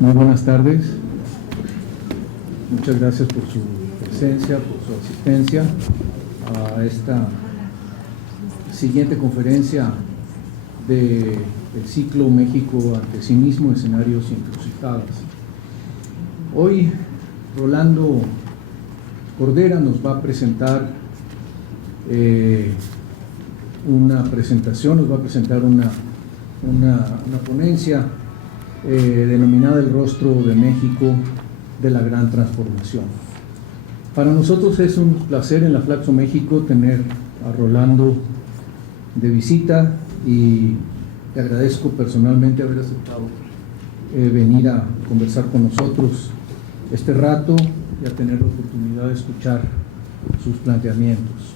Muy buenas tardes. Muchas gracias por su presencia, por su asistencia a esta siguiente conferencia del ciclo México ante sí mismo, escenarios y encrucijadas. Hoy Rolando Cordera nos va a presentar una ponencia denominada El rostro de México de la gran transformación. Para nosotros es un placer en la Flaxo México tener a Rolando de visita y te agradezco personalmente haber aceptado venir a conversar con nosotros este rato y a tener la oportunidad de escuchar sus planteamientos.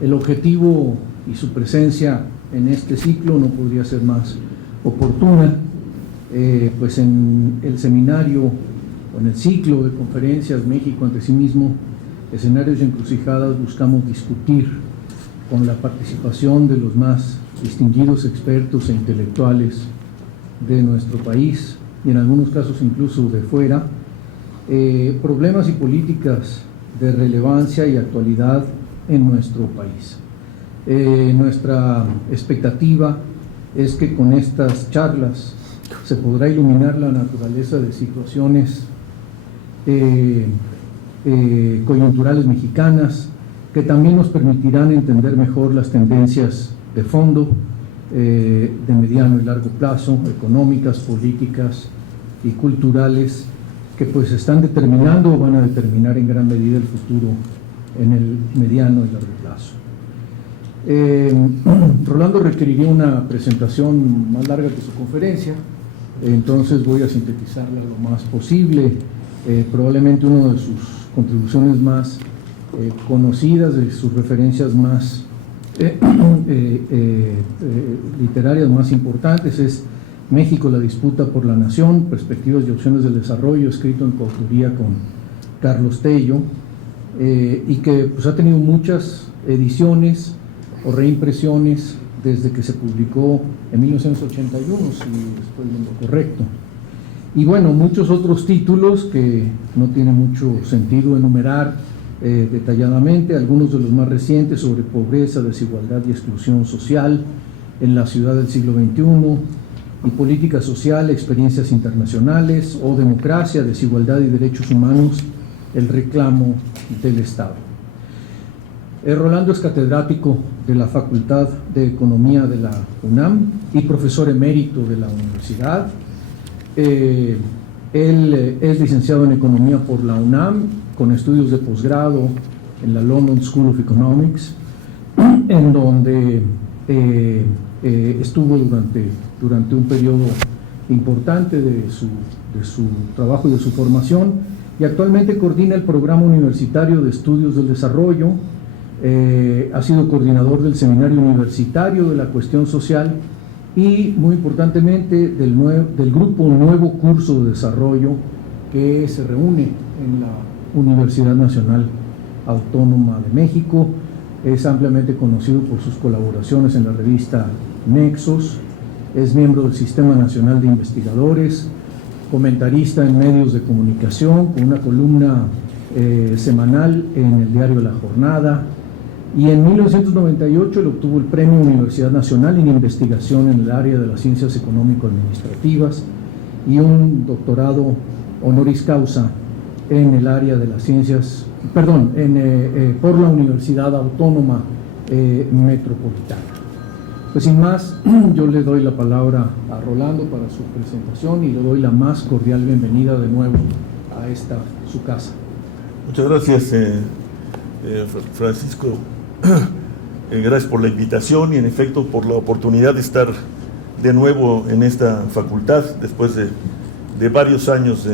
El objetivo y su presencia en este ciclo no podría ser más oportuna, pues en el seminario o en el ciclo de conferencias México ante sí mismo, escenarios y encrucijadas, buscamos discutir con la participación de los más distinguidos expertos e intelectuales de nuestro país y en algunos casos incluso de fuera, problemas y políticas de relevancia y actualidad en nuestro país. Nuestra expectativa es que con estas charlas se podrá iluminar la naturaleza de situaciones coyunturales mexicanas que también nos permitirán entender mejor las tendencias de fondo, de mediano y largo plazo, económicas, políticas y culturales, que pues están determinando o van a determinar en gran medida el futuro en el mediano y largo plazo. Rolando requeriría una presentación más larga que su conferencia, entonces voy a sintetizarla lo más posible. Probablemente una de sus contribuciones más conocidas, de sus referencias más literarias más importantes es México, la disputa por la nación, perspectivas y opciones del desarrollo, escrito en coautoría con Carlos Tello, y que pues ha tenido muchas ediciones o reimpresiones desde que se publicó en 1981, si estoy viendo correcto. Y bueno, muchos otros títulos que no tiene mucho sentido enumerar detalladamente, algunos de los más recientes sobre pobreza, desigualdad y exclusión social en la ciudad del siglo XXI, y política social, experiencias internacionales, o democracia, desigualdad y derechos humanos, el reclamo del Estado. Rolando es catedrático de la Facultad de Economía de la UNAM y profesor emérito de la universidad. Él es licenciado en Economía por la UNAM, con estudios de posgrado en la London School of Economics, en donde estuvo durante un periodo importante de su trabajo y de su formación, y actualmente coordina el Programa Universitario de Estudios del Desarrollo. Ha sido coordinador del Seminario Universitario de la Cuestión Social y, muy importantemente, del grupo Nuevo Curso de Desarrollo, que se reúne en la Universidad Nacional Autónoma de México. Es ampliamente conocido por sus colaboraciones en la revista Nexos, es miembro del Sistema Nacional de Investigadores, comentarista en medios de comunicación con una columna semanal en el diario La Jornada, y en 1998 él obtuvo el Premio Universidad Nacional en Investigación en el área de las Ciencias Económico-Administrativas y un doctorado honoris causa en el área de las ciencias, por la Universidad Autónoma Metropolitana. Pues sin más, yo le doy la palabra a Rolando para su presentación y le doy la más cordial bienvenida de nuevo a esta, su casa. Muchas gracias, Francisco. Gracias por la invitación y en efecto por la oportunidad de estar de nuevo en esta facultad después de varios años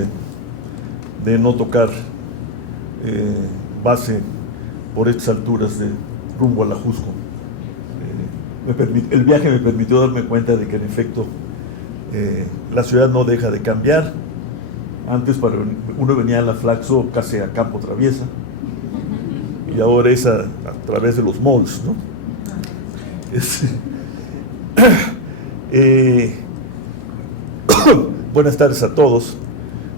de no tocar base por estas alturas de rumbo a la Jusco. El viaje me permitió darme cuenta de que en efecto la ciudad no deja de cambiar. Antes uno venía a la Flaxo casi a campo traviesa y ahora es a través de los malls, ¿no? Buenas tardes a todos.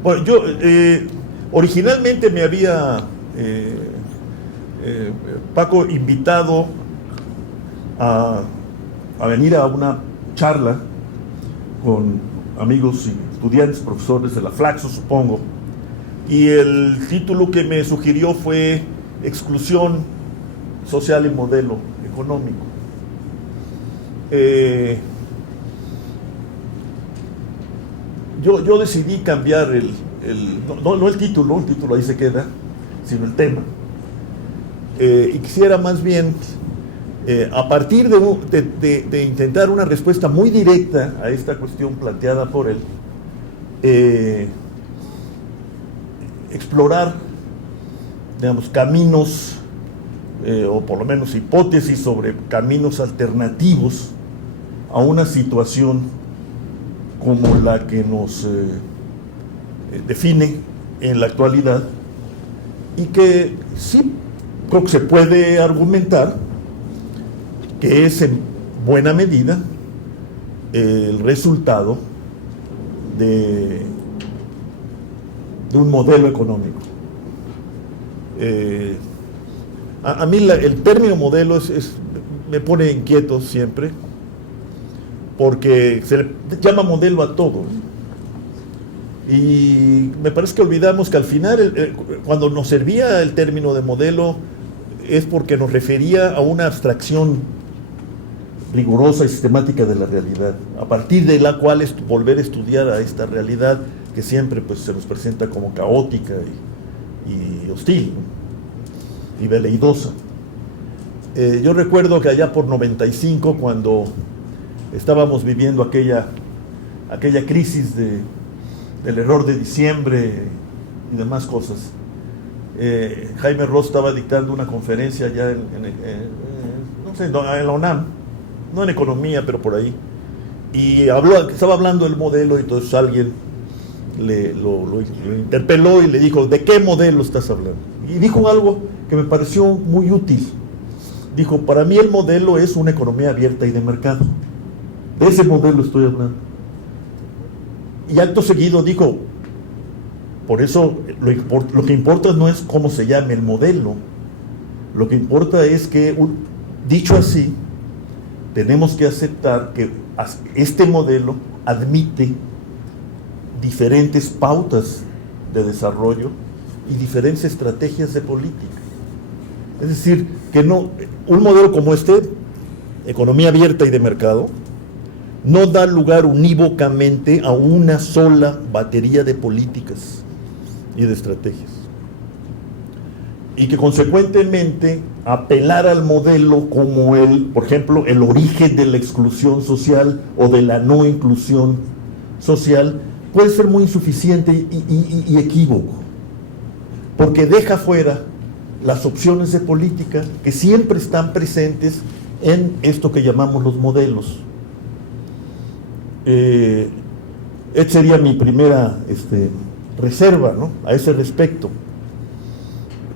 Bueno, yo originalmente me había Paco invitado a venir a una charla con amigos y estudiantes, profesores de la Flaxo, supongo, y el título que me sugirió fue Exclusión Social y Modelo Económico. Yo decidí cambiar no el título ahí se queda, sino el tema. Y quisiera más bien, a partir de intentar una respuesta muy directa a esta cuestión planteada por él, explorar, digamos, caminos, o por lo menos hipótesis sobre caminos alternativos a una situación como la que nos define en la actualidad, y que sí creo que se puede argumentar que es en buena medida el resultado de un modelo económico. A mí el término modelo me pone inquieto siempre, porque se le llama modelo a todo, y me parece que olvidamos que al final, cuando nos servía el término de modelo, es porque nos refería a una abstracción rigurosa y sistemática de la realidad, a partir de la cual volver a estudiar a esta realidad que siempre pues, se nos presenta como caótica y hostil, ¿no? Y veleidosa. Yo recuerdo que allá por 95, cuando estábamos viviendo aquella crisis del error de diciembre y demás cosas, Jaime Ross estaba dictando una conferencia allá en la UNAM, no en economía, pero por ahí, y estaba hablando del modelo, y entonces alguien lo interpeló y le dijo: ¿de qué modelo estás hablando? Y dijo algo que me pareció muy útil. Dijo: para mí el modelo es una economía abierta y de mercado. De ese modelo estoy hablando. Y acto seguido dijo: por eso lo que importa no es cómo se llame el modelo, lo que importa es que, dicho así, tenemos que aceptar que este modelo admite diferentes pautas de desarrollo y diferentes estrategias de política. Es decir, que un modelo como este, economía abierta y de mercado, no da lugar unívocamente a una sola batería de políticas y de estrategias. Y que consecuentemente apelar al modelo como por ejemplo, el origen de la exclusión social o de la no inclusión social puede ser muy insuficiente y equívoco, porque deja fuera las opciones de política que siempre están presentes en esto que llamamos los modelos. Esta sería mi primera reserva, ¿no?, a ese respecto.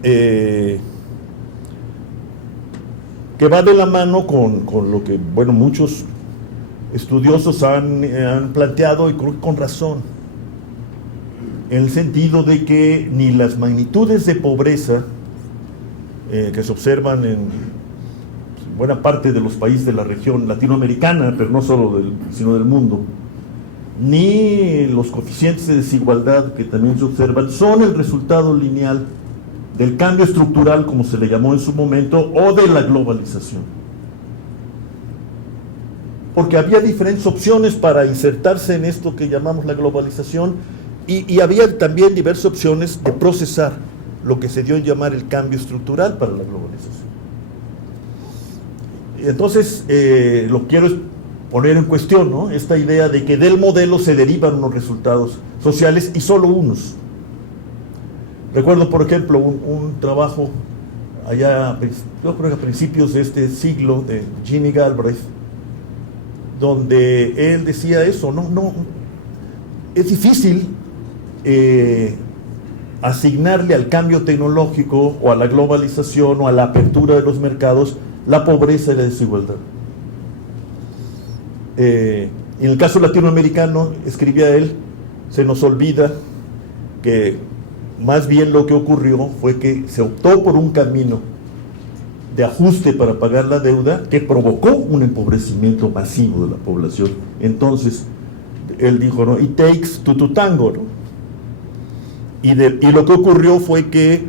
Que va de la mano con lo que, bueno, muchos estudiosos han planteado, y creo que con razón, en el sentido de que ni las magnitudes de pobreza que se observan en buena parte de los países de la región latinoamericana, pero no solo sino del mundo, ni los coeficientes de desigualdad que también se observan, son el resultado lineal del cambio estructural, como se le llamó en su momento, o de la globalización. Porque había diferentes opciones para insertarse en esto que llamamos la globalización, y había también diversas opciones de procesar lo que se dio en llamar el cambio estructural para la globalización. Entonces, lo quiero poner en cuestión, ¿no?, esta idea de que del modelo se derivan unos resultados sociales, y solo unos. Recuerdo, por ejemplo, un trabajo allá, yo creo que a principios de este siglo, de Jimmy Galbraith, donde él decía eso: no, es difícil asignarle al cambio tecnológico o a la globalización o a la apertura de los mercados la pobreza y la desigualdad. En el caso latinoamericano, escribía él, se nos olvida que más bien lo que ocurrió fue que se optó por un camino de ajuste para pagar la deuda que provocó un empobrecimiento masivo de la población. Entonces, él dijo, ¿no? It takes two to tango, ¿no? Y lo que ocurrió fue que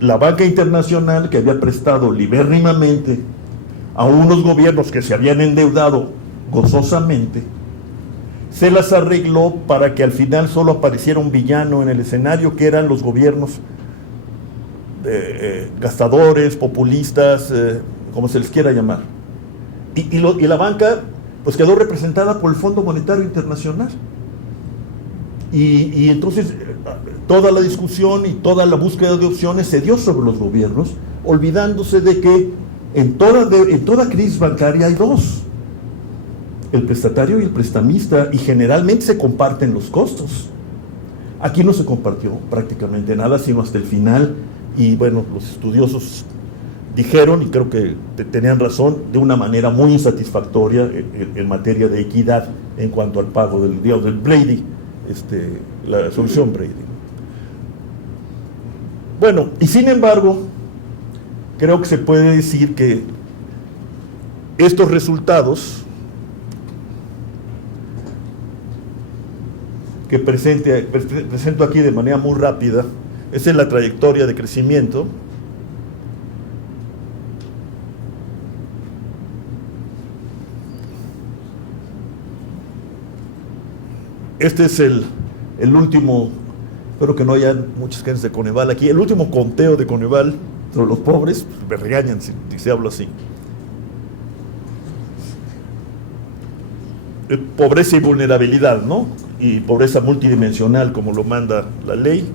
la banca internacional, que había prestado libérrimamente a unos gobiernos que se habían endeudado gozosamente, se las arregló para que al final solo apareciera un villano en el escenario, que eran los gobiernos gastadores, populistas, como se les quiera llamar. Y la banca pues quedó representada por el Fondo Monetario Internacional. Y entonces toda la discusión y toda la búsqueda de opciones se dio sobre los gobiernos, olvidándose de que en toda crisis bancaria hay dos: el prestatario y el prestamista, y generalmente se comparten los costos. Aquí no se compartió prácticamente nada, sino hasta el final, y bueno, los estudiosos dijeron, y creo que tenían razón, de una manera muy insatisfactoria en materia de equidad en cuanto al pago del Brady, la solución Brady. Bueno, y sin embargo, creo que se puede decir que estos resultados que presento aquí de manera muy rápida, esa es la trayectoria de crecimiento. Este es el último, espero que no haya muchas gentes de Coneval aquí, el último conteo de Coneval sobre los pobres. Me regañan si hablo así. Pobreza y vulnerabilidad, ¿no? Y pobreza multidimensional, como lo manda la ley.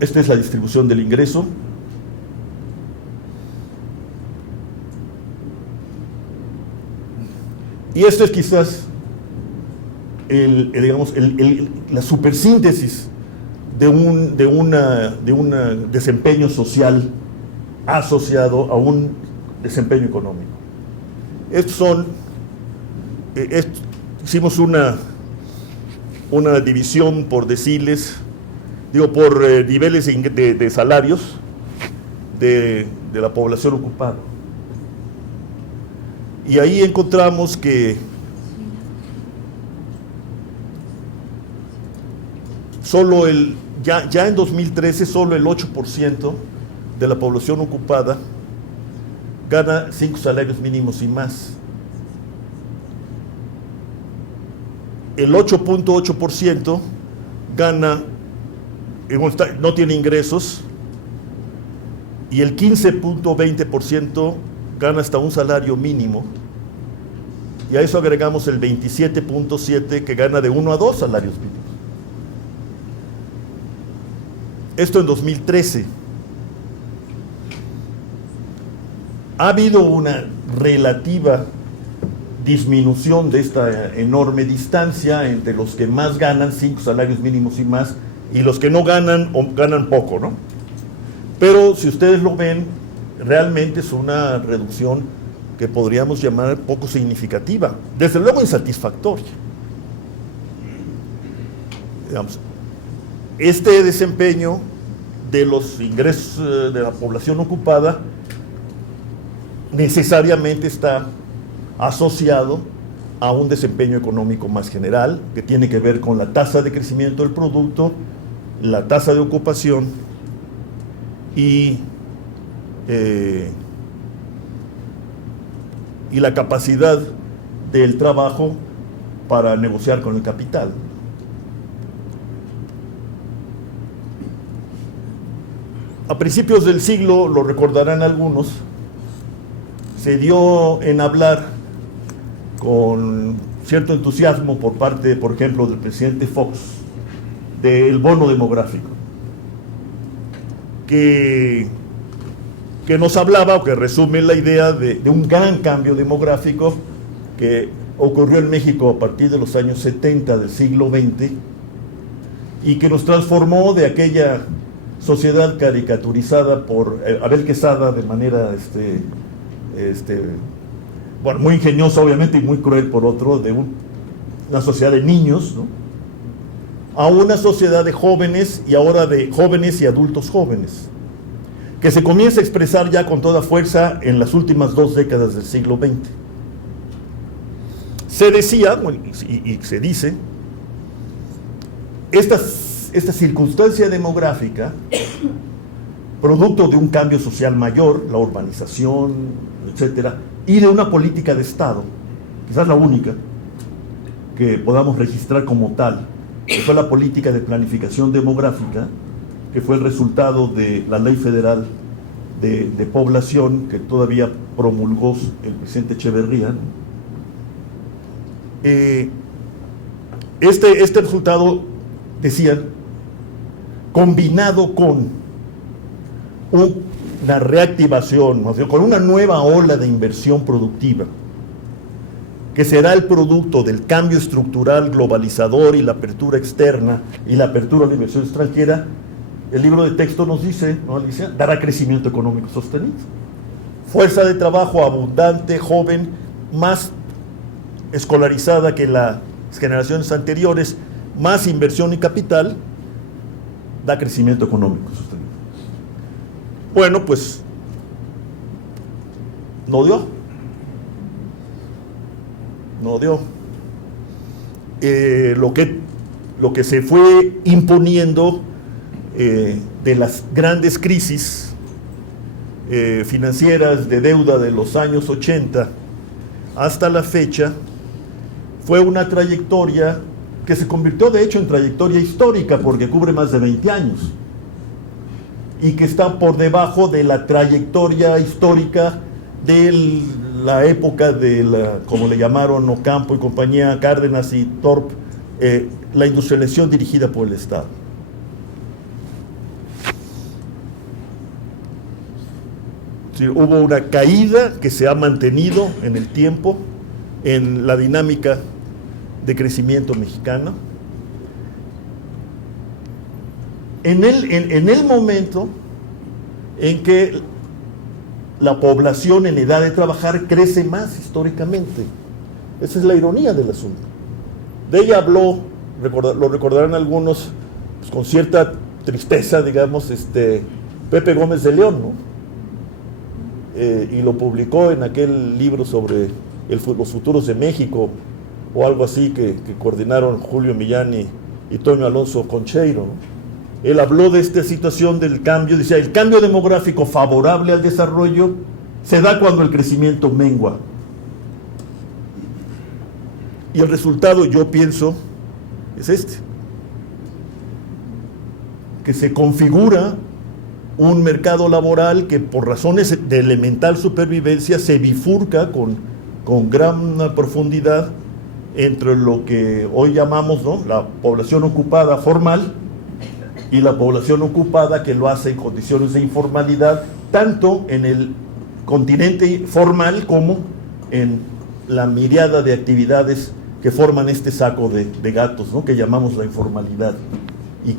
Esta es la distribución del ingreso. Y esto es quizás la supersíntesis de un desempeño social asociado a un desempeño económico. Hicimos una división por deciles, por niveles de salarios de la población ocupada. Y ahí encontramos que ya en 2013 solo el 8% de la población ocupada gana 5 salarios mínimos y más. El 8.8% no tiene ingresos, y el 15.20% gana hasta un salario mínimo, y a eso agregamos el 27.7% que gana de 1 a 2 salarios mínimos. Esto en 2013. Ha habido una relativa disminución de esta enorme distancia entre los que más ganan 5 salarios mínimos y más, y los que no ganan o ganan poco, ¿no? Pero si ustedes lo ven, realmente es una reducción que podríamos llamar poco significativa, desde luego insatisfactoria. Digamos, este desempeño de los ingresos de la población ocupada necesariamente está asociado a un desempeño económico más general, que tiene que ver con la tasa de crecimiento del producto, la tasa de ocupación y la capacidad del trabajo para negociar con el capital. A principios del siglo, lo recordarán algunos, se dio en hablar con cierto entusiasmo por parte, por ejemplo, del presidente Fox, del bono demográfico, que nos hablaba, o que resume la idea de un gran cambio demográfico que ocurrió en México a partir de los años 70 del siglo XX, y que nos transformó de aquella sociedad caricaturizada por Abel Quesada de manera bueno, muy ingeniosa obviamente y muy cruel por otro, de una sociedad de niños, ¿no?, a una sociedad de jóvenes y ahora de jóvenes y adultos jóvenes, que se comienza a expresar ya con toda fuerza en las últimas 2 décadas del siglo XX. Se decía, bueno, y se dice, esta circunstancia demográfica, producto de un cambio social mayor, la urbanización, etcétera, y de una política de Estado, quizás la única que podamos registrar como tal, que fue la política de planificación demográfica, que fue el resultado de la Ley Federal de Población que todavía promulgó el presidente Echeverría, ¿no? Este resultado, decían, combinado con una reactivación, con una nueva ola de inversión productiva, que será el producto del cambio estructural globalizador y la apertura externa y la apertura a la inversión extranjera, el libro de texto nos dice, ¿no, Alicia?, dará crecimiento económico sostenido. Fuerza de trabajo abundante, joven, más escolarizada que las generaciones anteriores, más inversión y capital, da crecimiento económico sostenido. Bueno, pues no dio. Lo que se fue imponiendo de las grandes crisis financieras de deuda de los años 80 hasta la fecha fue una trayectoria que se convirtió de hecho en trayectoria histórica porque cubre más de 20 años y que está por debajo de la trayectoria histórica de la época de como le llamaron Ocampo y compañía, Cárdenas y Thorpe, la industrialización dirigida por el Estado. Sí, hubo una caída que se ha mantenido en el tiempo en la dinámica de crecimiento mexicano. En el momento en que la población en edad de trabajar crece más históricamente. Esa es la ironía del asunto. De ella habló, lo recordarán algunos, pues, con cierta tristeza, digamos, Pepe Gómez de León, ¿no? Y lo publicó en aquel libro sobre los futuros de México, o algo así, que coordinaron Julio Millán y Toño Alonso Concheiro, ¿no? Él habló de esta situación del cambio, decía, el cambio demográfico favorable al desarrollo se da cuando el crecimiento mengua. Y el resultado, yo pienso, es que se configura un mercado laboral que por razones de elemental supervivencia se bifurca con gran profundidad entre lo que hoy llamamos, ¿no?, la población ocupada formal y la población ocupada que lo hace en condiciones de informalidad, tanto en el continente formal como en la miriada de actividades que forman este saco de gatos, ¿no?, que llamamos la informalidad, y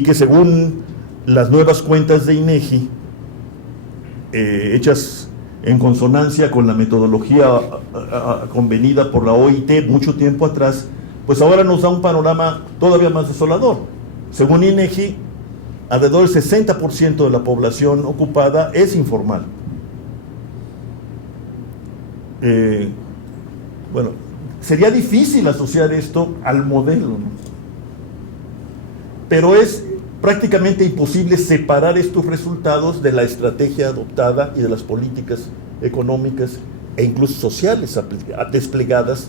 que según las nuevas cuentas de INEGI, hechas en consonancia con la metodología convenida por la OIT mucho tiempo atrás, pues ahora nos da un panorama todavía más desolador. Según INEGI, alrededor del 60% de la población ocupada es informal. Bueno, sería difícil asociar esto al modelo, ¿no? Pero es prácticamente imposible separar estos resultados de la estrategia adoptada y de las políticas económicas e incluso sociales desplegadas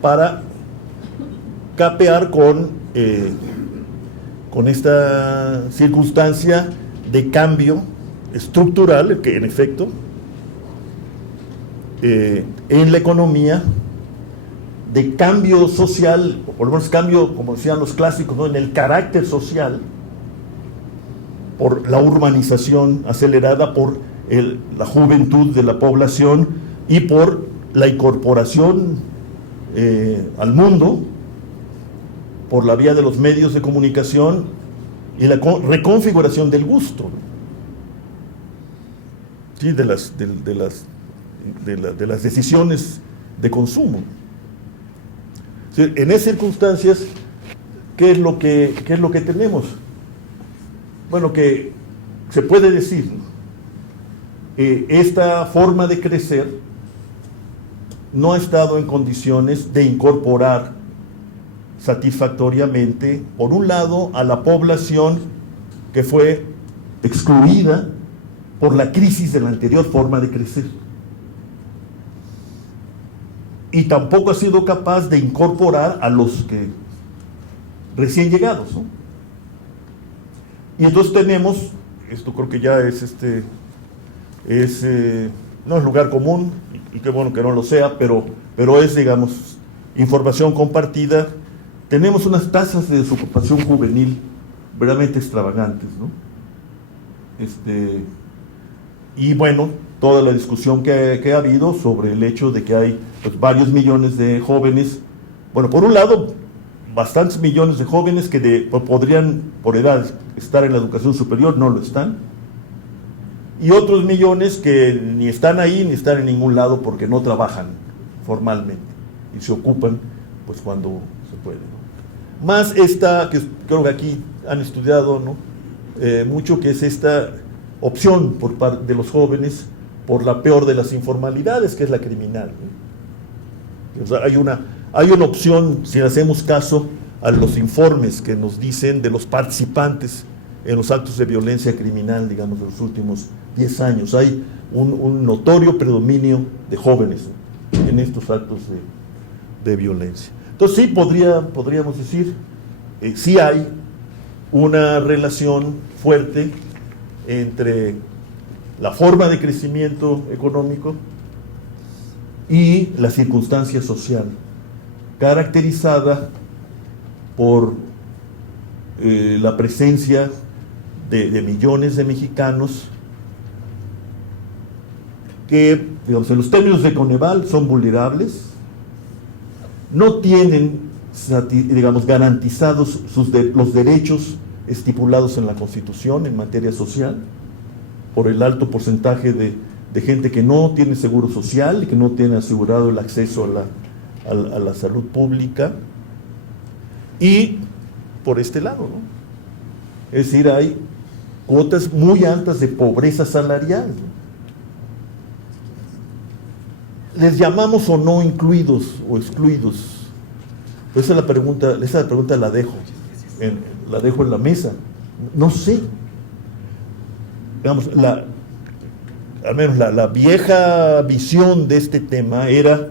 para capear con esta circunstancia de cambio estructural, que en efecto en la economía, de cambio social, o por lo menos cambio, como decían los clásicos, ¿no?, en el carácter social, por la urbanización acelerada, por la juventud de la población y por la incorporación al mundo por la vía de los medios de comunicación y la reconfiguración del gusto, ¿sí?, de las de las decisiones de consumo. En esas circunstancias, ¿qué es lo que tenemos? Bueno, que se puede decir, esta forma de crecer no ha estado en condiciones de incorporar satisfactoriamente, por un lado, a la población que fue excluida por la crisis de la anterior forma de crecer. Y tampoco ha sido capaz de incorporar a los que recién llegados, ¿no? Y entonces tenemos, esto creo que ya no es lugar común, y qué bueno que no lo sea, pero es, digamos, información compartida. Tenemos unas tasas de desocupación juvenil verdaderamente extravagantes, ¿no? Y bueno, toda la discusión que ha habido sobre el hecho de que hay pues, varios millones de jóvenes, bueno, por un lado, bastantes millones de jóvenes que podrían, por edad, estar en la educación superior, no lo están, y otros millones que ni están ahí ni están en ningún lado porque no trabajan formalmente y se ocupan pues cuando se puede, ¿no? Más esta, que creo que aquí han estudiado, ¿no? Mucho, que es esta opción por parte de los jóvenes por la peor de las informalidades, que es la criminal, ¿no? O sea, hay una opción, si hacemos caso a los informes que nos dicen de los participantes en los actos de violencia criminal, digamos, de los últimos 10 años. Hay un notorio predominio de jóvenes, ¿no?, en estos actos de violencia. Entonces sí, podríamos decir, sí hay una relación fuerte entre la forma de crecimiento económico y la circunstancia social, caracterizada por la presencia de millones de mexicanos que, digamos, en los términos de Coneval son vulnerables, no tienen, digamos, garantizados los derechos estipulados en la Constitución en materia social, por el alto porcentaje de gente que no tiene seguro social y que no tiene asegurado el acceso a la salud pública, y por este lado, ¿no? Es decir, hay cuotas muy altas de pobreza salarial, ¿no? ¿Les llamamos o no incluidos o excluidos? Esa pregunta la dejo en la mesa. No sé. Digamos, al menos la vieja visión de este tema era,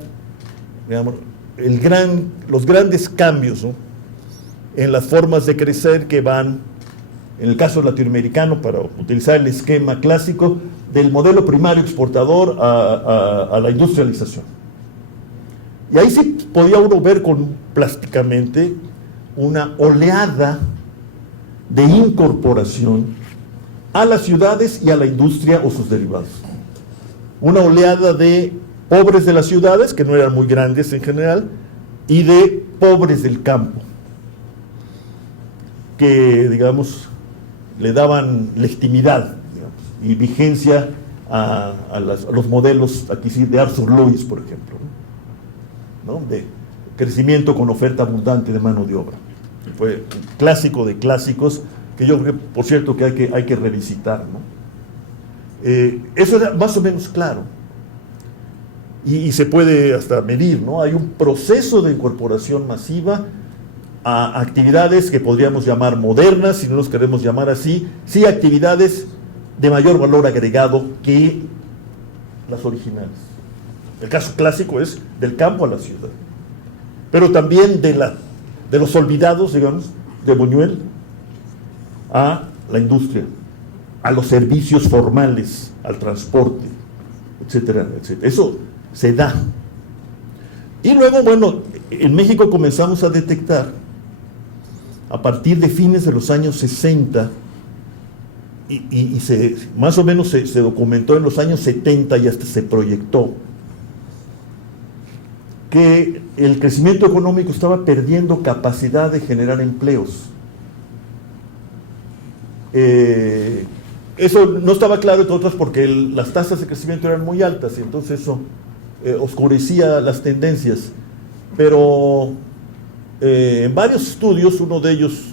digamos, los grandes cambios, ¿no?, en las formas de crecer que van, en el caso latinoamericano, para utilizar el esquema clásico, del modelo primario exportador a la industrialización. Y ahí sí podía uno ver plásticamente una oleada de incorporación a las ciudades y a la industria o sus derivados. Una oleada de pobres de las ciudades, que no eran muy grandes en general, y de pobres del campo, que, digamos, le daban legitimidad, digamos, y vigencia a los modelos, aquí sí, de Arthur Lewis, por ejemplo, ¿no?, de crecimiento con oferta abundante de mano de obra. Fue un clásico de clásicos, que yo creo que, por cierto, que hay que revisitar, ¿no? Eso era más o menos claro, y se puede hasta medir, ¿no? Hay un proceso de incorporación masiva a actividades que podríamos llamar modernas, si no los queremos llamar así, sí, actividades de mayor valor agregado que las originales. El caso clásico es del campo a la ciudad, pero también de los olvidados, digamos, de Buñuel a la industria, a los servicios formales, al transporte, etcétera, etcétera. Eso se da. Y luego, bueno, en México comenzamos a detectar, a partir de fines de los años 60, y más o menos se documentó en los años 70 y hasta se proyectó, que el crecimiento económico estaba perdiendo capacidad de generar empleos, que Eso no estaba claro, entre otras, porque las tasas de crecimiento eran muy altas y entonces eso oscurecía las tendencias. Pero en varios estudios, uno de ellos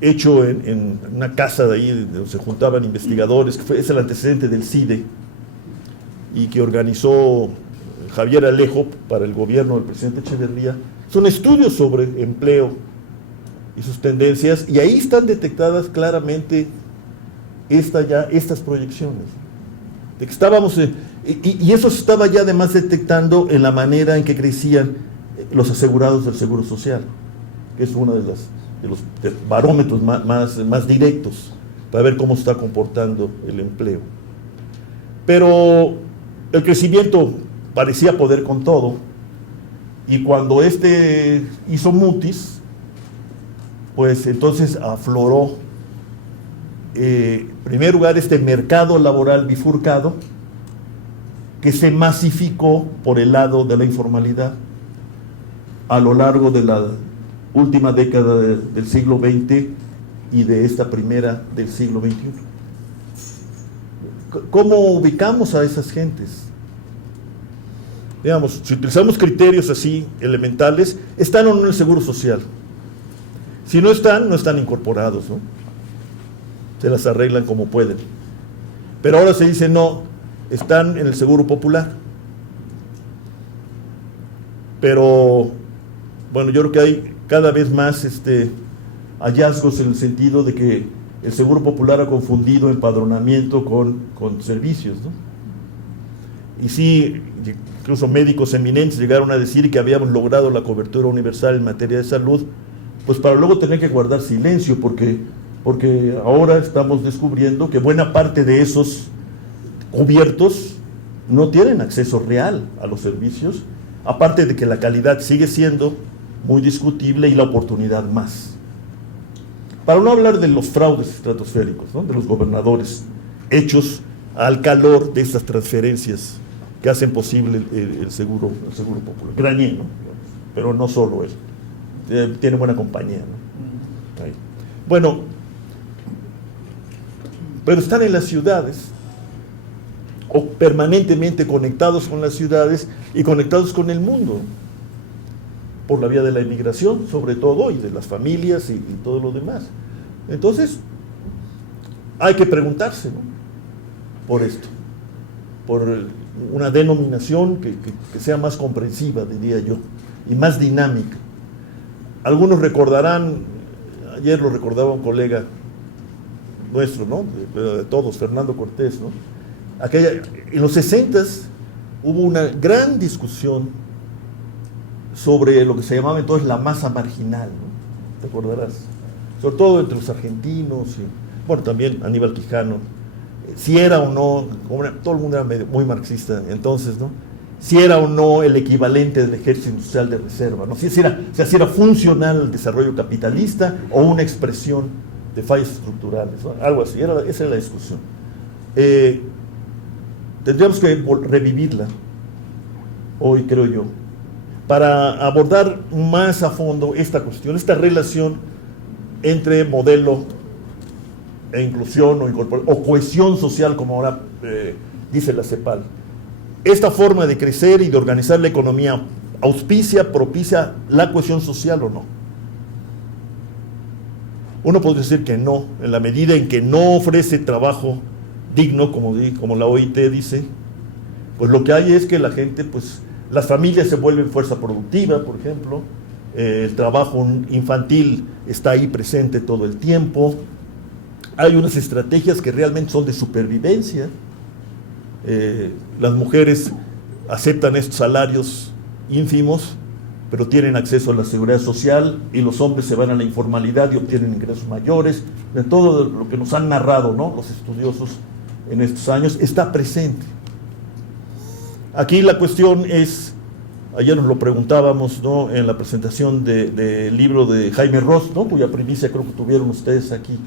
hecho en una casa de ahí donde se juntaban investigadores, que es el antecedente del CIDE, y que organizó Javier Alejo para el gobierno del presidente Echeverría, son estudios sobre empleo y sus tendencias, y ahí están detectadas claramente estas proyecciones. De que estábamos, y eso se estaba ya además detectando en la manera en que crecían los asegurados del Seguro Social, que es uno de los barómetros más directos para ver cómo se está comportando el empleo. Pero el crecimiento parecía poder con todo, y cuando hizo mutis, pues entonces afloró, en primer lugar, este mercado laboral bifurcado, que se masificó por el lado de la informalidad a lo largo de la última década del siglo XX y de esta primera del siglo XXI. ¿Cómo ubicamos a esas gentes? Digamos, si utilizamos criterios así elementales, ¿están o no en el Seguro Social? Si no están incorporados, ¿no? Se las arreglan como pueden. Pero ahora se dice, no, están en el Seguro Popular. Pero, bueno, yo creo que hay cada vez más hallazgos en el sentido de que el Seguro Popular ha confundido empadronamiento con servicios, ¿no? Y sí, incluso médicos eminentes llegaron a decir que habíamos logrado la cobertura universal en materia de salud, pues para luego tener que guardar silencio, porque ahora estamos descubriendo que buena parte de esos cubiertos no tienen acceso real a los servicios, aparte de que la calidad sigue siendo muy discutible y la oportunidad más. Para no hablar de los fraudes estratosféricos, ¿no?, de los gobernadores, hechos al calor de estas transferencias que hacen posible el seguro popular. Granier, ¿no?, pero no solo él, tiene buena compañía, ¿no? Ahí. Bueno, pero están en las ciudades, o permanentemente conectados con las ciudades y conectados con el mundo, por la vía de la inmigración, sobre todo, y de las familias y todo lo demás. Entonces, hay que preguntarse, ¿no?, por esto, por una denominación que sea más comprensiva, diría yo, y más dinámica. Algunos recordarán, ayer lo recordaba un colega nuestro, ¿no?, de todos, Fernando Cortés, ¿no?, en los 60s hubo una gran discusión sobre lo que se llamaba entonces la masa marginal, ¿no?, te acordarás, sobre todo entre los argentinos, y, bueno, también Aníbal Quijano, si era o no, todo el mundo era muy marxista entonces, ¿no?, si era o no el equivalente del ejército industrial de reserva, ¿no?, si era funcional al desarrollo capitalista o una expresión de fallas estructurales, ¿no?, algo así, esa era la discusión. Tendríamos que revivirla hoy, creo yo, para abordar más a fondo esta cuestión, esta relación entre modelo e inclusión o cohesión social, como ahora dice la CEPAL. Esta forma de crecer y de organizar la economía propicia la cohesión social o no. Uno podría decir que no, en la medida en que no ofrece trabajo digno, como la OIT dice, pues lo que hay es que la gente, pues las familias se vuelven fuerza productiva, por ejemplo, el trabajo infantil está ahí presente todo el tiempo, hay unas estrategias que realmente son de supervivencia, las mujeres aceptan estos salarios ínfimos, pero tienen acceso a la seguridad social, y los hombres se van a la informalidad y obtienen ingresos mayores. De todo lo que nos han narrado, ¿no?, los estudiosos en estos años, está presente. Aquí la cuestión es, ayer nos lo preguntábamos, ¿no?, en la presentación del libro de Jaime Ross, ¿no?, cuya primicia creo que tuvieron ustedes aquí.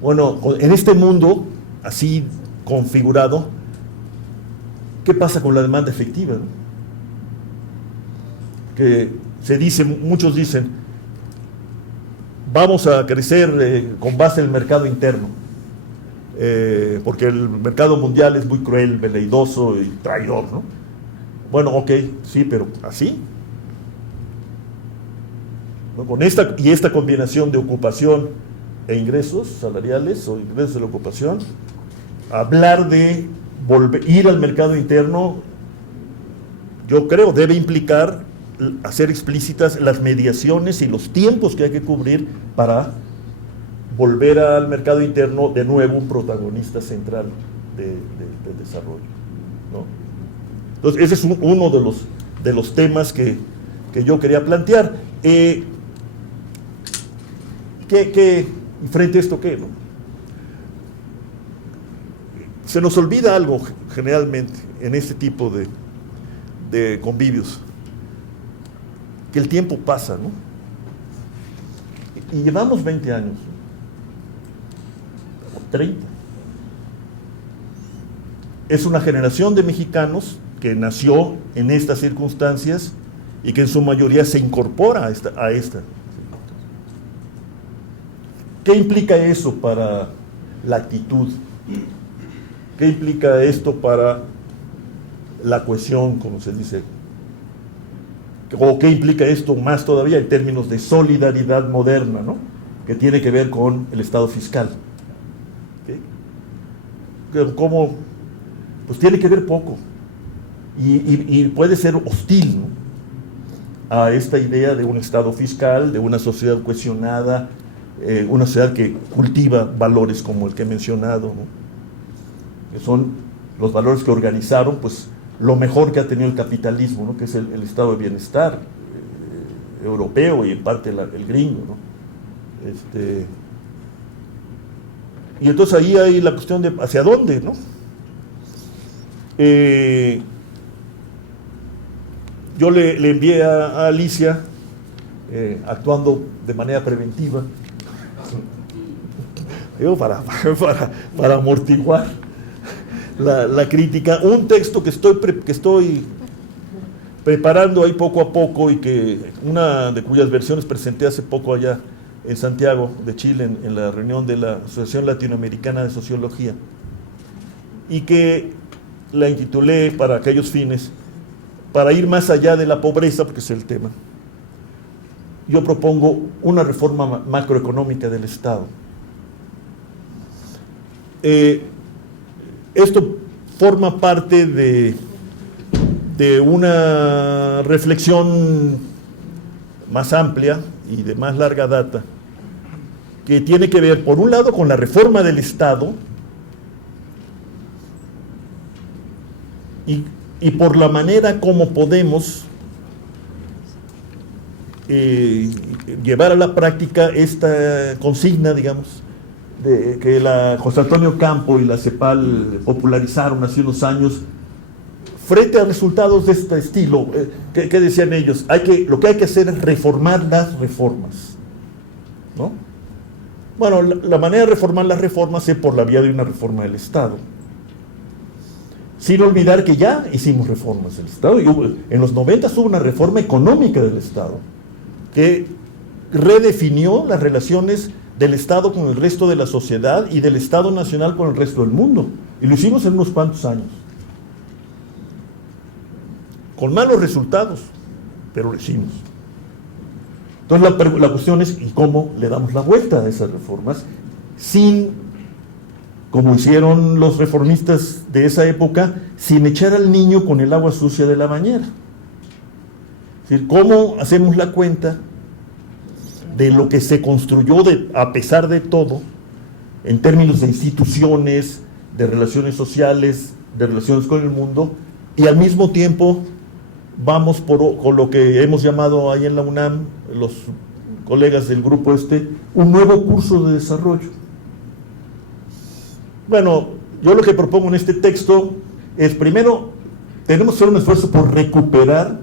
Bueno, en este mundo así configurado, ¿qué pasa con la demanda efectiva, ¿no? Que se dice, muchos dicen, vamos a crecer con base en el mercado interno, porque el mercado mundial es muy cruel, veleidoso y traidor, ¿no? Bueno, ok, sí, pero ¿así? ¿No? Con esta combinación de ocupación e ingresos salariales o ingresos de la ocupación, hablar de ir al mercado interno, yo creo, debe implicar hacer explícitas las mediaciones y los tiempos que hay que cubrir para volver al mercado interno de nuevo un protagonista central del desarrollo, ¿no? Entonces, ese es uno de los temas que yo quería plantear. Frente a esto, ¿qué, no? Se nos olvida algo generalmente en este tipo de convivios, que el tiempo pasa, ¿no? Y llevamos 20 años, o 30. Es una generación de mexicanos que nació en estas circunstancias y que en su mayoría se incorpora a esta. ¿Qué implica eso para la actitud? ¿Qué implica esto para la cohesión, como se dice? ¿O qué implica esto más todavía en términos de solidaridad moderna, ¿no? Que tiene que ver con el Estado fiscal? ¿Cómo? Pues tiene que ver poco. Y puede ser hostil, ¿no? A esta idea de un Estado fiscal, de una sociedad cohesionada, una sociedad que cultiva valores como el que he mencionado, ¿no? Que son los valores que organizaron, pues, lo mejor que ha tenido el capitalismo, ¿no? Que es el estado de bienestar europeo y en parte el gringo, ¿no? Y entonces ahí hay la cuestión de hacia dónde, ¿no? Yo le envié a Alicia, actuando de manera preventiva, digo, para amortiguar la crítica, un texto que estoy preparando ahí poco a poco y que una de cuyas versiones presenté hace poco allá en Santiago de Chile en la reunión de la Asociación Latinoamericana de Sociología, y que la intitulé para aquellos fines, para ir más allá de la pobreza, porque es el tema. Yo propongo una reforma macroeconómica del Estado. Esto forma parte de una reflexión más amplia y de más larga data, que tiene que ver, por un lado, con la reforma del Estado y por la manera como podemos llevar a la práctica esta consigna, digamos, que José Antonio Campo y la CEPAL popularizaron hace unos años, frente a resultados de este estilo. ¿Qué decían ellos? Lo que hay que hacer es reformar las reformas, ¿no? Bueno, la manera de reformar las reformas es por la vía de una reforma del Estado, sin olvidar que ya hicimos reformas del Estado. En los 90 hubo una reforma económica del Estado que redefinió las relaciones del Estado con el resto de la sociedad y del Estado nacional con el resto del mundo, y lo hicimos en unos cuantos años, con malos resultados, pero lo hicimos. Entonces la cuestión es, ¿y cómo le damos la vuelta a esas reformas sin, como hicieron los reformistas de esa época, sin echar al niño con el agua sucia de la bañera? Es decir, ¿cómo hacemos la cuenta de lo que se construyó a pesar de todo, en términos de instituciones, de relaciones sociales, de relaciones con el mundo, y al mismo tiempo vamos con lo que hemos llamado ahí en la UNAM, los colegas del grupo un nuevo curso de desarrollo? Bueno, yo lo que propongo en este texto es, primero, tenemos que hacer un esfuerzo por recuperar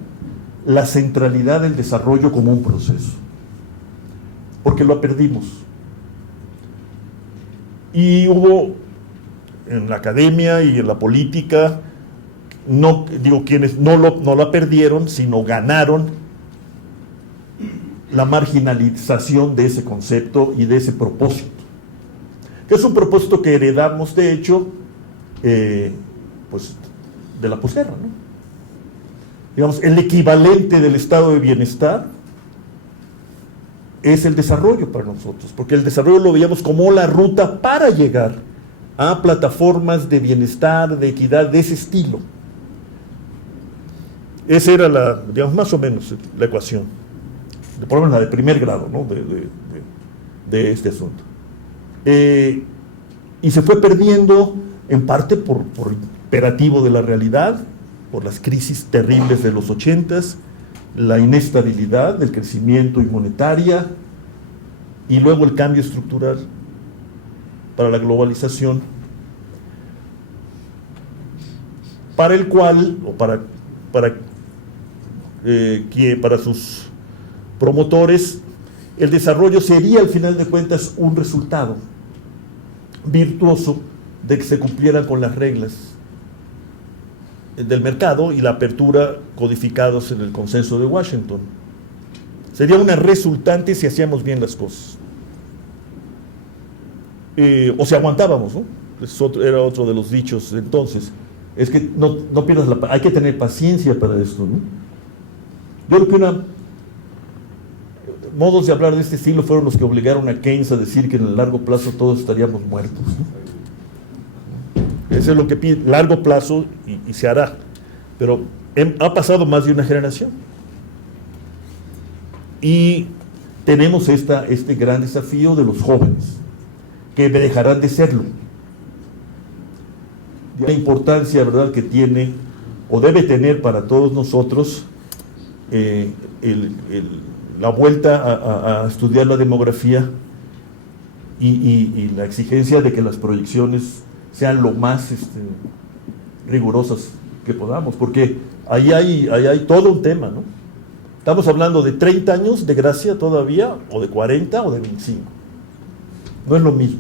la centralidad del desarrollo como un proceso, porque lo perdimos. Y hubo en la academia y en la política, no digo quienes no la perdieron, sino ganaron la marginalización de ese concepto y de ese propósito, que es un propósito que heredamos, de hecho, pues, de la posguerra, ¿no? Digamos, el equivalente del estado de bienestar es el desarrollo para nosotros, porque el desarrollo lo veíamos como la ruta para llegar a plataformas de bienestar, de equidad, de ese estilo. Esa era digamos, más o menos la ecuación, por lo menos la de primer grado, ¿no? de este asunto. Y se fue perdiendo en parte por imperativo de la realidad, por las crisis terribles de los 80s, la inestabilidad del crecimiento y monetaria, y luego el cambio estructural para la globalización, para el cual, o para sus promotores, el desarrollo sería al final de cuentas un resultado virtuoso de que se cumplieran con las reglas del mercado y la apertura codificados en el consenso de Washington. Sería una resultante si hacíamos bien las cosas. O si aguantábamos, ¿no? Era otro de los dichos de entonces. Es que no pierdas hay que tener paciencia para esto, ¿no? Yo creo que modos de hablar de este estilo fueron los que obligaron a Keynes a decir que en el largo plazo todos estaríamos muertos, ¿no? Eso es lo que pide, largo plazo, y se hará. Pero ha pasado más de una generación. Y tenemos este gran desafío de los jóvenes, que dejarán de serlo. La importancia, ¿verdad?, que tiene, o debe tener para todos nosotros, la vuelta a estudiar la demografía y la exigencia de que las proyecciones sean lo más rigurosas que podamos, porque ahí hay todo un tema, ¿no? Estamos hablando de 30 años de gracia todavía, o de 40 o de 25. No es lo mismo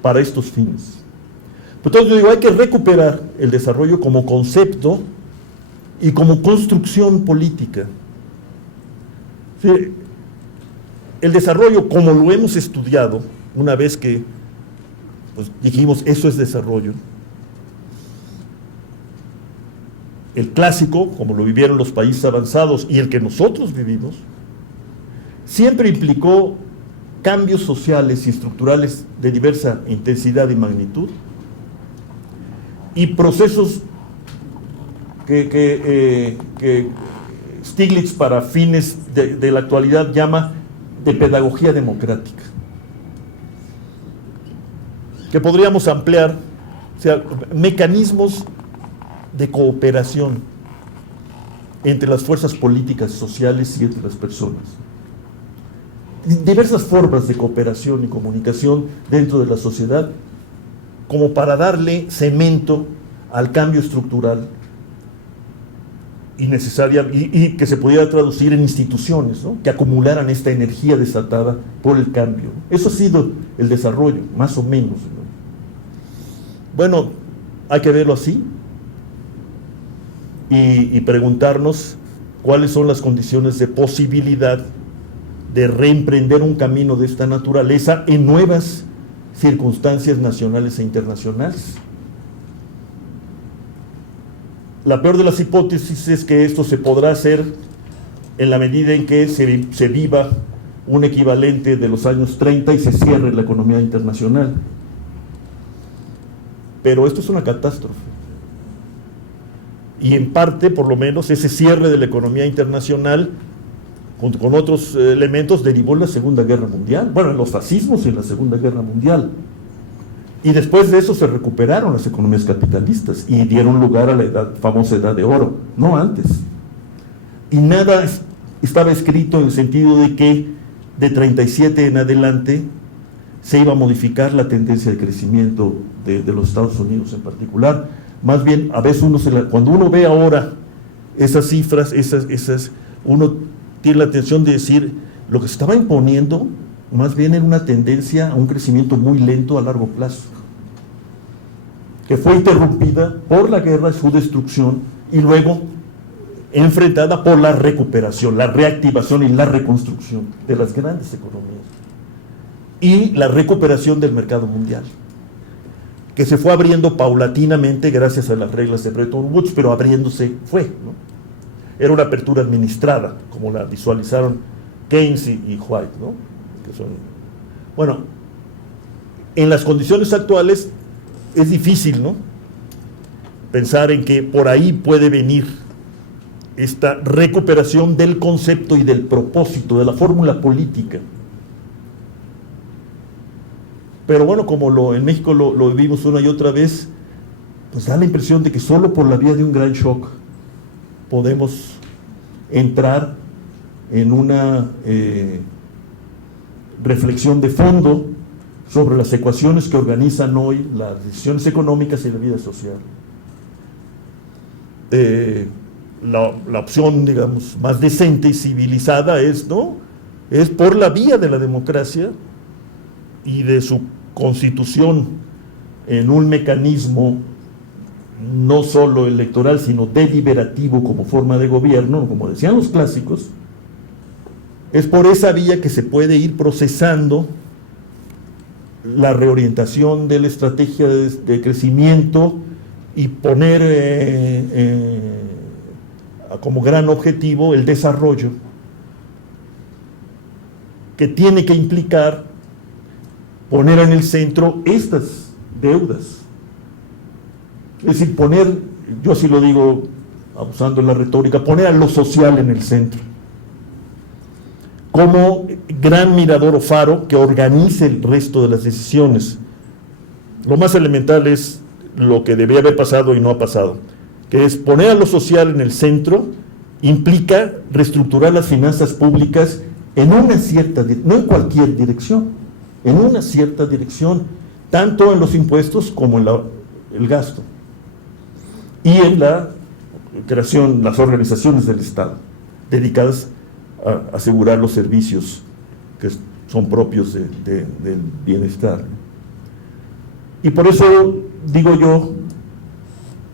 para estos fines. Entonces yo digo, hay que recuperar el desarrollo como concepto y como construcción política. ¿Sí? El desarrollo, como lo hemos estudiado, una vez que pues dijimos, eso es desarrollo. El clásico, como lo vivieron los países avanzados y el que nosotros vivimos, siempre implicó cambios sociales y estructurales de diversa intensidad y magnitud, y procesos que Stiglitz, para fines de la actualidad, llama de pedagogía democrática, que podríamos ampliar, o sea, mecanismos de cooperación entre las fuerzas políticas, sociales y entre las personas. Diversas formas de cooperación y comunicación dentro de la sociedad, como para darle cemento al cambio estructural y necesaria, y que se pudiera traducir en instituciones, ¿no?, que acumularan esta energía desatada por el cambio. Eso ha sido el desarrollo, más o menos, ¿no? Bueno, hay que verlo así y preguntarnos cuáles son las condiciones de posibilidad de reemprender un camino de esta naturaleza en nuevas circunstancias nacionales e internacionales. La peor de las hipótesis es que esto se podrá hacer en la medida en que se viva un equivalente de los años 30 y se cierre la economía internacional. Pero esto es una catástrofe. Y en parte, por lo menos, ese cierre de la economía internacional, junto con otros elementos, derivó en la Segunda Guerra Mundial. Bueno, en los fascismos y en la Segunda Guerra Mundial. Y después de eso se recuperaron las economías capitalistas y dieron lugar a la famosa Edad de Oro, no antes. Y nada estaba escrito en el sentido de que de 37 en adelante se iba a modificar la tendencia de crecimiento de los Estados Unidos en particular. Más bien, a veces cuando uno ve ahora esas cifras, uno tiene la atención de decir, lo que se estaba imponiendo más bien era una tendencia a un crecimiento muy lento a largo plazo, que fue interrumpida por la guerra, su destrucción, y luego enfrentada por la recuperación, la reactivación y la reconstrucción de las grandes economías y la recuperación del mercado mundial, que se fue abriendo paulatinamente gracias a las reglas de Bretton Woods, pero abriéndose fue, ¿no? Era una apertura administrada, como la visualizaron Keynes y White, ¿no? Que son, bueno, en las condiciones actuales es difícil, ¿no?, pensar en que por ahí puede venir esta recuperación del concepto y del propósito, de la fórmula política. Pero bueno, como en México lo vivimos una y otra vez, pues da la impresión de que solo por la vía de un gran shock podemos entrar en una reflexión de fondo sobre las ecuaciones que organizan hoy las decisiones económicas y la vida social. La opción, digamos, más decente y civilizada es, ¿no?, es por la vía de la democracia y de su constitución en un mecanismo no solo electoral, sino deliberativo como forma de gobierno, como decían los clásicos. Es por esa vía que se puede ir procesando la reorientación de la estrategia de crecimiento y poner como gran objetivo el desarrollo, que tiene que implicar poner en el centro estas deudas. Es decir, poner, yo así lo digo abusando de la retórica, poner a lo social en el centro, como gran mirador o faro que organice el resto de las decisiones. Lo más elemental es lo que debía haber pasado y no ha pasado, que es poner a lo social en el centro, implica reestructurar las finanzas públicas en una cierta, no en cualquier dirección, en una cierta dirección, tanto en los impuestos como en el gasto, y en la creación, las organizaciones del Estado, dedicadas a asegurar los servicios que son propios del bienestar. Y por eso digo yo,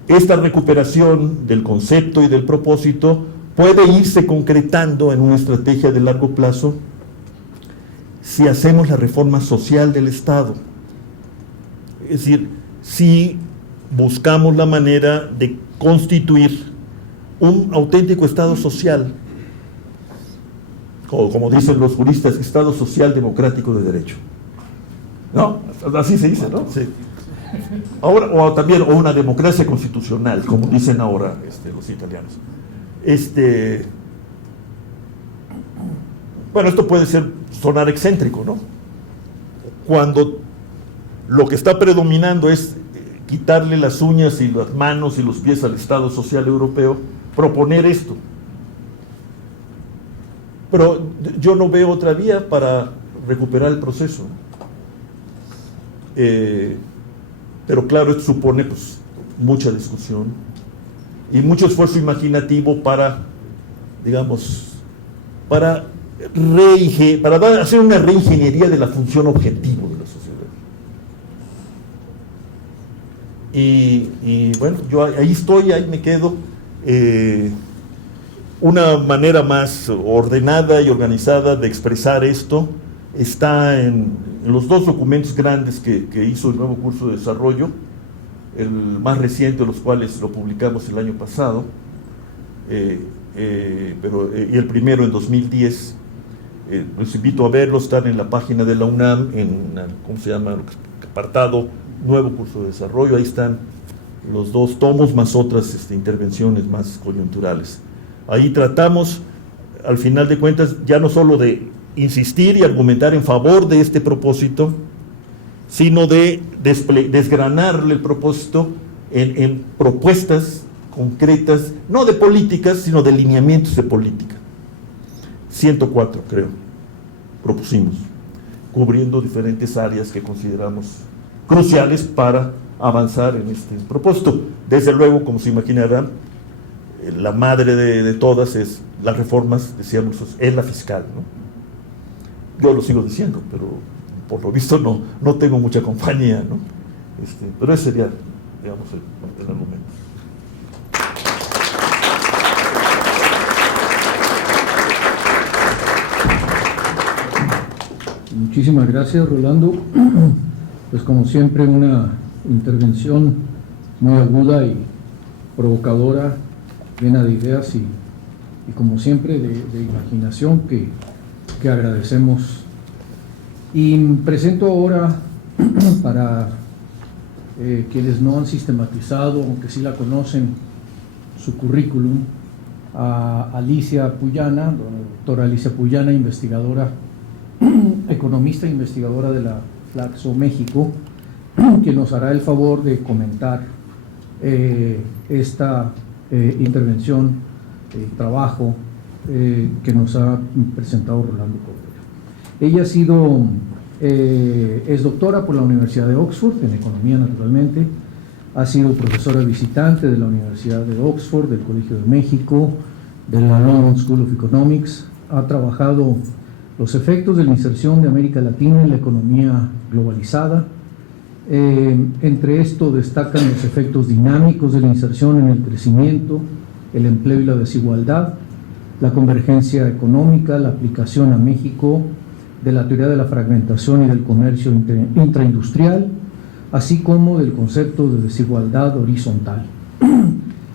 esta recuperación del concepto y del propósito puede irse concretando en una estrategia de largo plazo si hacemos la reforma social del Estado. Es decir, si buscamos la manera de constituir un auténtico Estado social, como dicen los juristas, Estado social democrático de derecho. ¿No? Así se dice, ¿no? Sí. Ahora, o también una democracia constitucional, como dicen ahora los italianos. Bueno, esto puede sonar excéntrico, ¿no? Cuando lo que está predominando es quitarle las uñas y las manos y los pies al Estado Social Europeo, proponer esto. Pero yo no veo otra vía para recuperar el proceso. Pero claro, esto supone pues mucha discusión y mucho esfuerzo imaginativo para, digamos, para hacer una reingeniería de la función objetivo de la sociedad. Y bueno, yo ahí estoy, ahí me quedo. Una manera más ordenada y organizada de expresar esto está en los dos documentos grandes que hizo el nuevo curso de desarrollo, el más reciente de los cuales lo publicamos el año pasado, y el primero en 2010. Los invito a verlos, están en la página de la UNAM, ¿cómo se llama? Apartado Nuevo Curso de Desarrollo. Ahí están los dos tomos, más otras intervenciones más coyunturales. Ahí tratamos, al final de cuentas, ya no solo de insistir y argumentar en favor de este propósito, sino de desgranarle el propósito en propuestas concretas, no de políticas, sino de lineamientos de política. 104, creo, propusimos, cubriendo diferentes áreas que consideramos cruciales para avanzar en este propósito. Desde luego, como se imaginarán, la madre de todas es las reformas, decíamos, es la fiscal, ¿no? Yo lo sigo diciendo, pero por lo visto no tengo mucha compañía, ¿no? Pero ese sería, digamos, el argumento. Muchísimas gracias, Rolando. Pues como siempre, una intervención muy aguda y provocadora, llena de ideas y como siempre de imaginación que agradecemos. Y presento ahora, para quienes no han sistematizado, aunque sí la conocen, su currículum, a Alicia Puyana, doctora Alicia Puyana, investigadora, economista e investigadora de la Flaxo México, que nos hará el favor de comentar esta intervención, trabajo que nos ha presentado Rolando Correa. Ella ha sido, es doctora por la Universidad de Oxford, en economía naturalmente, ha sido profesora visitante de la Universidad de Oxford, del Colegio de México, de la London School of Economics, ha trabajado los efectos de la inserción de América Latina en la economía globalizada. Entre esto destacan los efectos dinámicos de la inserción en el crecimiento, el empleo y la desigualdad, la convergencia económica, la aplicación a México de la teoría de la fragmentación y del comercio intraindustrial, así como del concepto de desigualdad horizontal.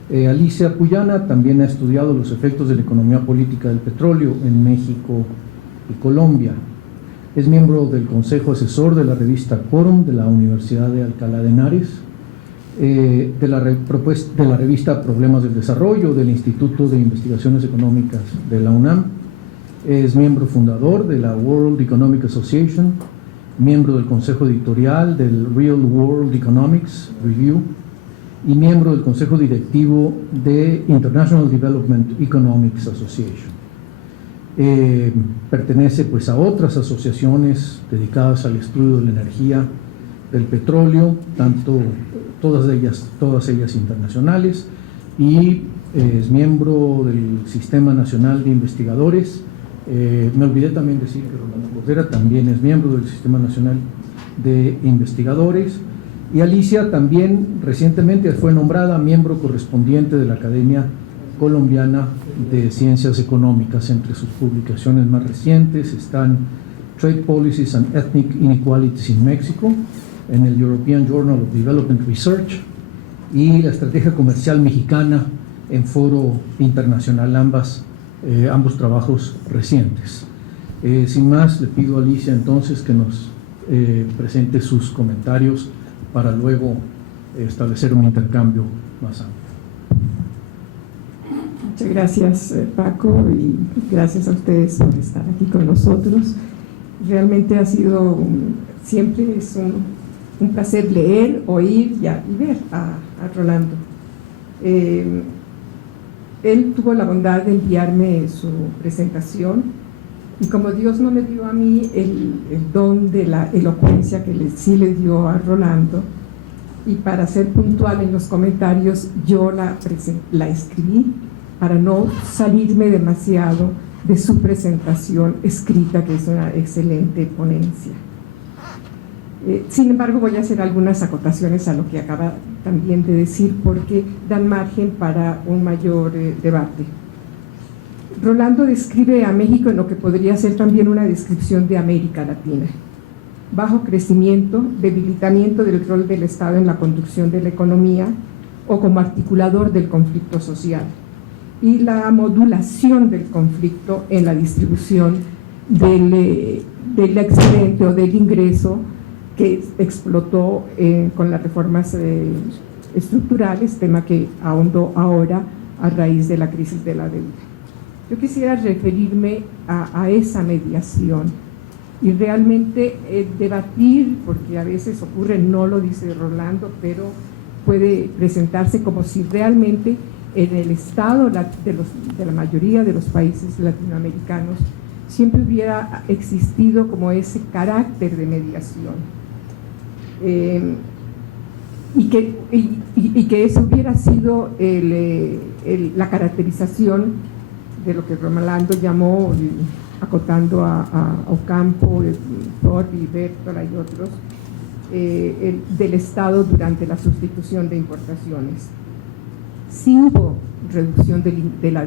Alicia Puyana también ha estudiado los efectos de la economía política del petróleo en México y Colombia. Es miembro del Consejo Asesor de la revista Quórum de la Universidad de Alcalá de Henares, de la revista Problemas del Desarrollo del Instituto de Investigaciones Económicas de la UNAM. Es miembro fundador de la World Economic Association, miembro del Consejo Editorial del Real World Economics Review y miembro del Consejo Directivo de International Development Economics Association. Pertenece pues a otras asociaciones dedicadas al estudio de la energía, del petróleo, todas ellas internacionales, y es miembro del Sistema Nacional de Investigadores. Me olvidé también decir que Rolando Cordera también es miembro del Sistema Nacional de Investigadores, y Alicia también recientemente fue nombrada miembro correspondiente de la Academia Colombiana de Ciencias Económicas. Entre sus publicaciones más recientes están Trade Policies and Ethnic Inequalities in Mexico, en el European Journal of Development Research, y la Estrategia Comercial Mexicana en Foro Internacional, ambos trabajos recientes. Sin más, le pido a Alicia entonces que nos presente sus comentarios para luego establecer un intercambio más amplio. Muchas gracias, Paco, y gracias a ustedes por estar aquí con nosotros. Realmente ha sido, siempre es un placer leer, oír y ver a Rolando. Él tuvo la bondad de enviarme su presentación, y como Dios no me dio a mí el don de la elocuencia que sí le dio a Rolando, y para ser puntual en los comentarios, yo la escribí para no salirme demasiado de su presentación escrita, que es una excelente ponencia. Sin embargo, voy a hacer algunas acotaciones a lo que acaba también de decir, porque dan margen para un mayor debate. Rolando describe a México en lo que podría ser también una descripción de América Latina: bajo crecimiento, debilitamiento del rol del Estado en la conducción de la economía o como articulador del conflicto social, y la modulación del conflicto en la distribución del excedente o del ingreso que explotó con las reformas estructurales, tema que ahondó ahora a raíz de la crisis de la deuda. Yo quisiera referirme a esa mediación y realmente debatir, porque a veces ocurre, no lo dice Rolando, pero puede presentarse como si realmente en el estado de la mayoría de los países latinoamericanos siempre hubiera existido como ese carácter de mediación, y que eso hubiera sido la caracterización de lo que Rolando llamó, acotando a Ocampo, Thorpe, Bertola y otros, del Estado durante la sustitución de importaciones. Sí hubo reducción de la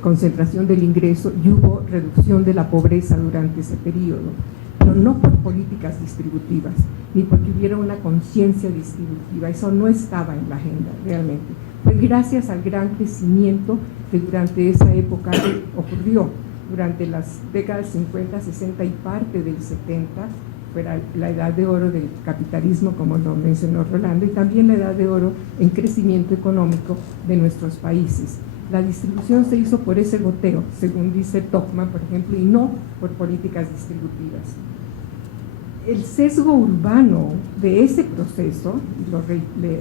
concentración del ingreso y hubo reducción de la pobreza durante ese periodo, pero no por políticas distributivas, ni porque hubiera una conciencia distributiva. Eso no estaba en la agenda realmente. Fue gracias al gran crecimiento que durante esa época ocurrió, durante las décadas 50, 60 y parte del 70, fuera la edad de oro del capitalismo, como lo mencionó Rolando, y también la edad de oro en crecimiento económico de nuestros países. La distribución se hizo por ese goteo, según dice Tocqueville, por ejemplo, y no por políticas distributivas. El sesgo urbano de ese proceso,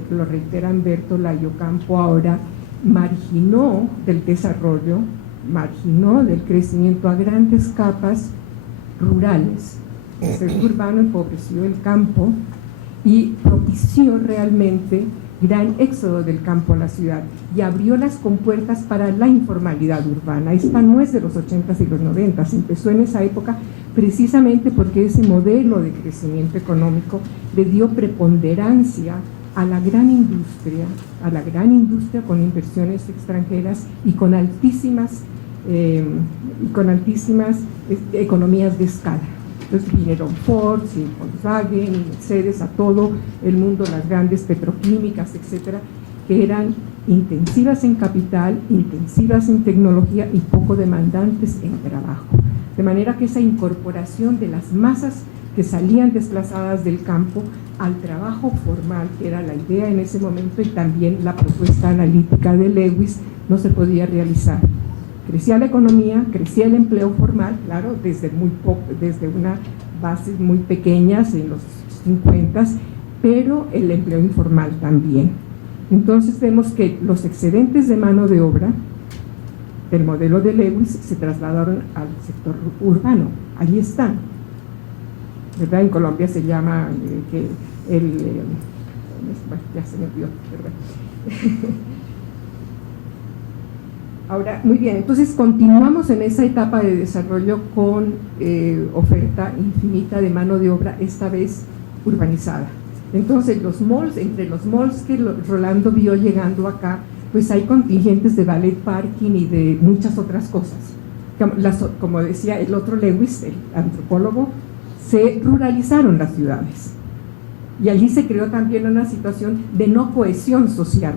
lo reiteran Bertola y Ocampo ahora, marginó del desarrollo, marginó del crecimiento a grandes capas rurales. El sesgo urbano empobreció el campo y propició realmente gran éxodo del campo a la ciudad y abrió las compuertas para la informalidad urbana. Esta no es de los 80s y los 90s, empezó en esa época precisamente porque ese modelo de crecimiento económico le dio preponderancia a la gran industria con inversiones extranjeras y con altísimas economías de escala. Entonces vinieron Ford y Volkswagen y Mercedes, a todo el mundo, las grandes petroquímicas, etcétera, que eran intensivas en capital, intensivas en tecnología y poco demandantes en trabajo. De manera que esa incorporación de las masas que salían desplazadas del campo al trabajo formal, que era la idea en ese momento y también la propuesta analítica de Lewis, no se podía realizar. Crecía la economía, crecía el empleo formal, claro, desde unas bases muy pequeñas en los 50s, pero el empleo informal también. Entonces vemos que los excedentes de mano de obra del modelo de Lewis se trasladaron al sector urbano. Allí están, ¿verdad? En Colombia se llama ya se me olvidó, ¿verdad? Ahora, muy bien, entonces continuamos en esa etapa de desarrollo con oferta infinita de mano de obra, esta vez urbanizada. Entonces, los malls, entre los malls que Rolando vio llegando acá, pues hay contingentes de valet parking y de muchas otras cosas. Como decía el otro Lewis, el antropólogo, se ruralizaron las ciudades. Y allí se creó también una situación de no cohesión social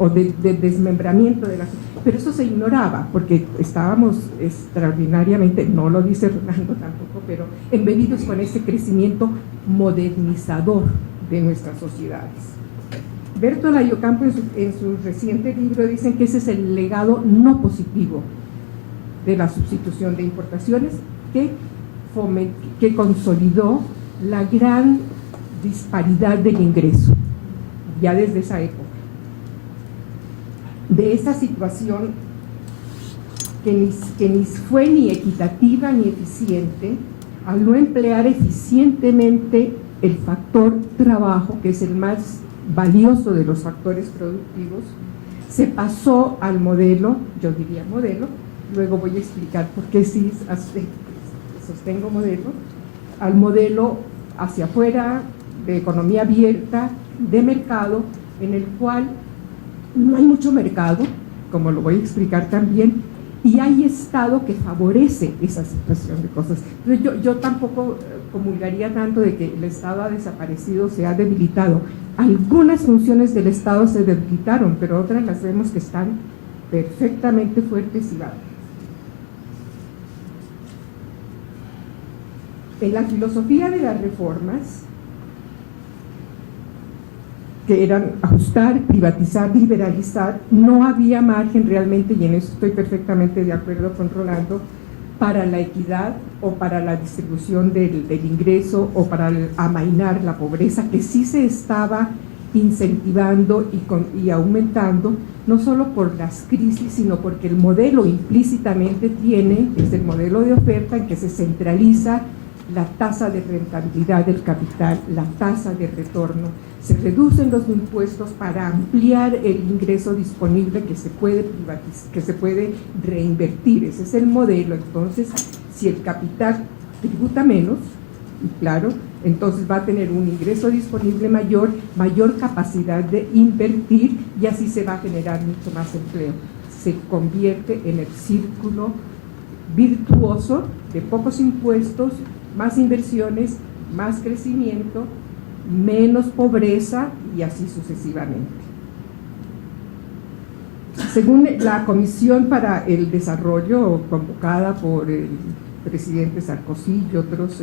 o de desmembramiento de la ciudad. Pero eso se ignoraba porque estábamos extraordinariamente, no lo dice Rolando tampoco, pero embebidos con ese crecimiento modernizador de nuestras sociedades. Bertola y Ocampo en su reciente libro dicen que ese es el legado no positivo de la sustitución de importaciones que consolidó la gran disparidad del ingreso ya desde esa época. De esa situación que ni fue ni equitativa ni eficiente, al no emplear eficientemente el factor trabajo, que es el más valioso de los factores productivos, se pasó al modelo, yo diría modelo, luego voy a explicar por qué sí sostengo modelo, al modelo hacia afuera, de economía abierta, de mercado, en el cual no hay mucho mercado, como lo voy a explicar también, y hay Estado que favorece esa situación de cosas. Entonces yo tampoco comulgaría tanto de que el Estado ha desaparecido, se ha debilitado. Algunas funciones del Estado se debilitaron, pero otras las vemos que están perfectamente fuertes y válidas. En la filosofía de las reformas, que eran ajustar, privatizar, liberalizar, no había margen realmente, y en eso estoy perfectamente de acuerdo con Rolando, para la equidad o para la distribución del ingreso o para amainar la pobreza, que sí se estaba incentivando y aumentando, no solo por las crisis, sino porque el modelo implícitamente es el modelo de oferta en que se centraliza la tasa de rentabilidad del capital, la tasa de retorno, se reducen los impuestos para ampliar el ingreso disponible que se puede privatizar, que se puede reinvertir. Ese es el modelo. Entonces, si el capital tributa menos, y claro, entonces va a tener un ingreso disponible mayor capacidad de invertir, y así se va a generar mucho más empleo. se convierte en el círculo virtuoso de pocos impuestos, más inversiones, más crecimiento, menos pobreza y así sucesivamente. Según la Comisión para el Desarrollo, convocada por el presidente Sarkozy y otros,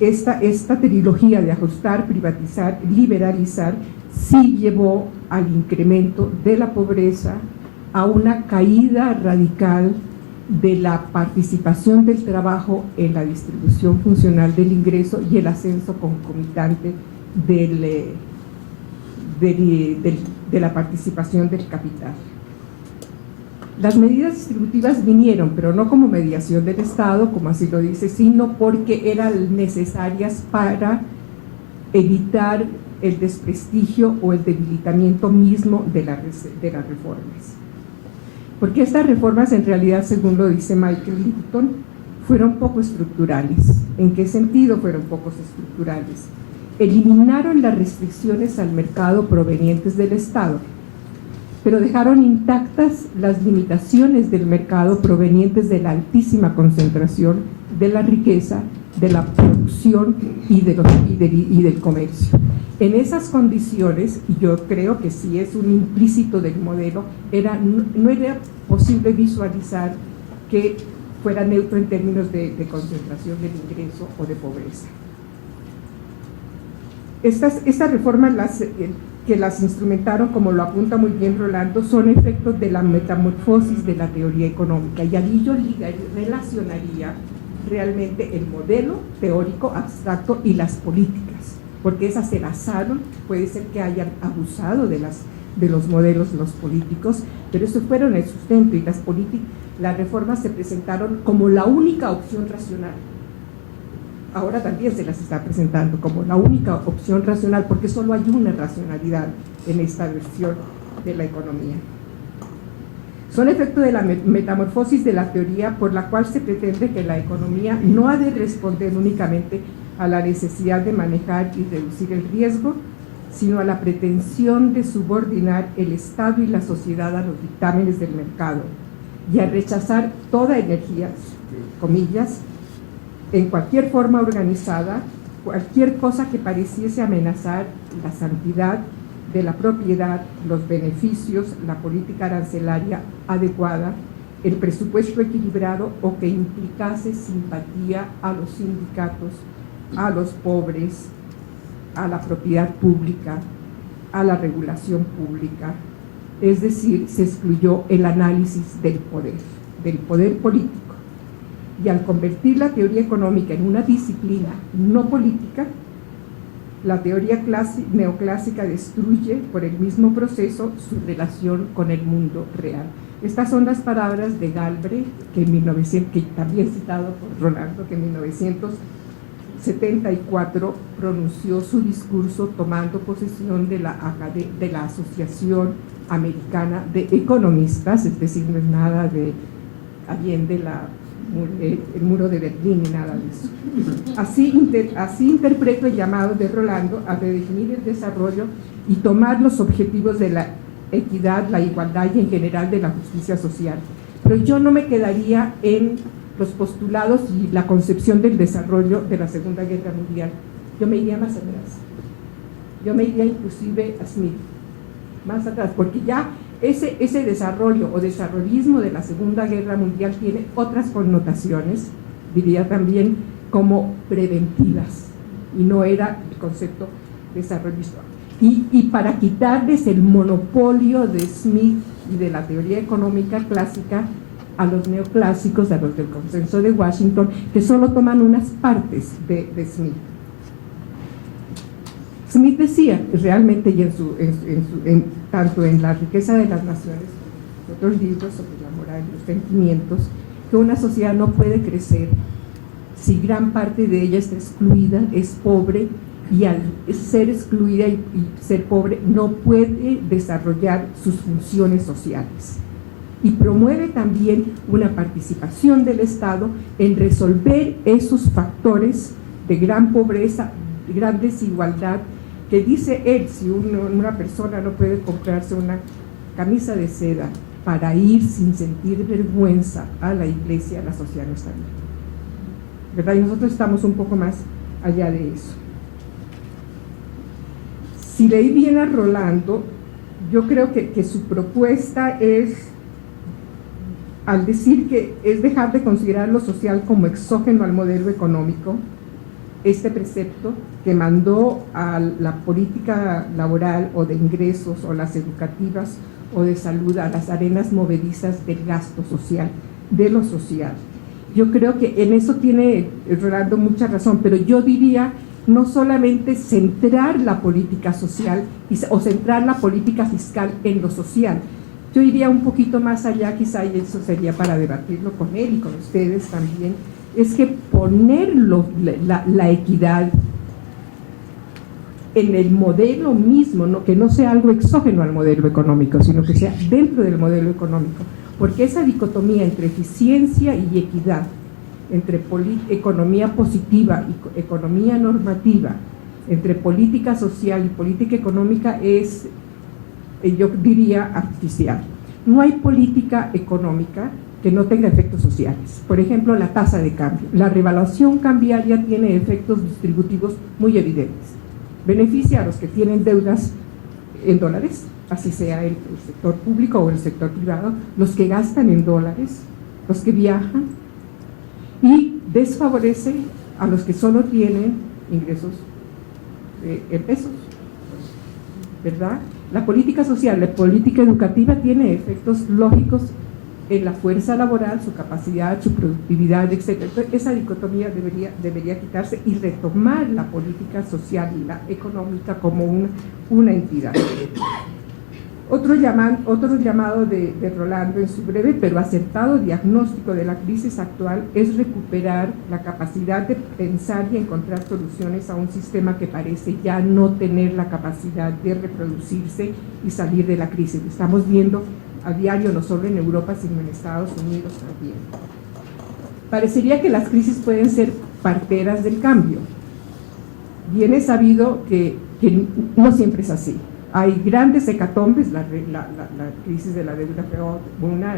esta trilogía de ajustar, privatizar, liberalizar, sí llevó al incremento de la pobreza, a una caída radical de la participación del trabajo en la distribución funcional del ingreso y el ascenso concomitante de la participación del capital. Las medidas distributivas vinieron, pero no como mediación del Estado, como así lo dice, sino porque eran necesarias para evitar el desprestigio o el debilitamiento mismo de las reformas. Porque estas reformas, en realidad, según lo dice Michael Lipton, fueron poco estructurales. ¿En qué sentido fueron pocos estructurales? Eliminaron las restricciones al mercado provenientes del Estado, pero dejaron intactas las limitaciones del mercado provenientes de la altísima concentración de la riqueza, de la producción y del comercio. En esas condiciones, y yo creo que sí es un implícito del modelo, no era posible visualizar que fuera neutro en términos de concentración del ingreso o de pobreza. Estas reformas que las instrumentaron, como lo apunta muy bien Rolando, son efectos de la metamorfosis de la teoría económica, y allí yo relacionaría realmente el modelo teórico abstracto y las políticas, porque esas se basaron, puede ser que hayan abusado de los modelos los políticos, pero eso fueron el sustento, y las reformas se presentaron como la única opción racional. Ahora también se las está presentando como la única opción racional, porque solo hay una racionalidad en esta versión de la economía. Son efecto de la metamorfosis de la teoría, por la cual se pretende que la economía no ha de responder únicamente a la necesidad de manejar y reducir el riesgo, sino a la pretensión de subordinar el Estado y la sociedad a los dictámenes del mercado, y a rechazar toda energía, comillas, en cualquier forma organizada, cualquier cosa que pareciese amenazar la santidad de la propiedad, los beneficios, la política arancelaria adecuada, el presupuesto equilibrado, o que implicase simpatía a los sindicatos, a los pobres, a la propiedad pública, a la regulación pública. Es decir, se excluyó el análisis del poder político. Y al convertir la teoría económica en una disciplina no política, la teoría neoclásica destruye por el mismo proceso su relación con el mundo real. Estas son las palabras de Galbraith, que también citado por Rolando, que en 1974 pronunció su discurso tomando posesión de la Asociación Americana de Economistas, es decir, no es nada de Allende, el muro de Berlín, ni nada de eso. Así interpreto el llamado de Rolando a redefinir el desarrollo y tomar los objetivos de la equidad, la igualdad y en general de la justicia social. Pero yo no me quedaría en los postulados y la concepción del desarrollo de la Segunda Guerra Mundial. Yo me iría más atrás. Yo me iría inclusive a Smith, más atrás, porque ya ese desarrollo o desarrollismo de la Segunda Guerra Mundial tiene otras connotaciones, diría también como preventivas, y no era el concepto desarrollista. Y para quitarles el monopolio de Smith y de la teoría económica clásica a los neoclásicos, a los del consenso de Washington, que solo toman unas partes de Smith. Smith decía realmente, y tanto en La riqueza de las naciones como en otros libros sobre la moral y los sentimientos, que una sociedad no puede crecer si gran parte de ella está excluida, es pobre, y al ser excluida y ser pobre no puede desarrollar sus funciones sociales. Y promueve también una participación del Estado en resolver esos factores de gran pobreza, de gran desigualdad, que dice él, si una persona no puede comprarse una camisa de seda para ir sin sentir vergüenza a la iglesia, la sociedad no está bien, ¿verdad? Y nosotros estamos un poco más allá de eso. Si leí bien a Rolando, yo creo que su propuesta es, al decir que es dejar de considerar lo social como exógeno al modelo económico, este precepto que mandó a la política laboral o de ingresos o las educativas o de salud a las arenas movedizas del gasto social, de lo social. Yo creo que en eso tiene Rolando mucha razón, pero yo diría no solamente centrar la política social o centrar la política fiscal en lo social. Yo iría un poquito más allá, quizá, y eso sería para debatirlo con él y con ustedes también, es que ponerlo, la equidad en el modelo mismo, ¿no? Que no sea algo exógeno al modelo económico, sino que sea dentro del modelo económico, porque esa dicotomía entre eficiencia y equidad, entre economía positiva y economía normativa, entre política social y política económica es, yo diría, artificial. No hay política económica que no tenga efectos sociales. Por ejemplo, la tasa de cambio. La revaluación cambiaria tiene efectos distributivos muy evidentes. Beneficia a los que tienen deudas en dólares, así sea el sector público o el sector privado, los que gastan en dólares, los que viajan, y desfavorece a los que solo tienen ingresos en pesos, ¿verdad? La política social, la política educativa tiene efectos lógicos en la fuerza laboral, su capacidad, su productividad, etc. Entonces, esa dicotomía debería quitarse y retomar la política social y la económica como una entidad. Otro llamado de Rolando en su breve pero acertado diagnóstico de la crisis actual es recuperar la capacidad de pensar y encontrar soluciones a un sistema que parece ya no tener la capacidad de reproducirse y salir de la crisis. Lo estamos viendo a diario, no solo en Europa, sino en Estados Unidos también. Parecería que las crisis pueden ser parteras del cambio. Bien es sabido que no siempre es así. Hay grandes hecatombes, la crisis de la deuda fue una,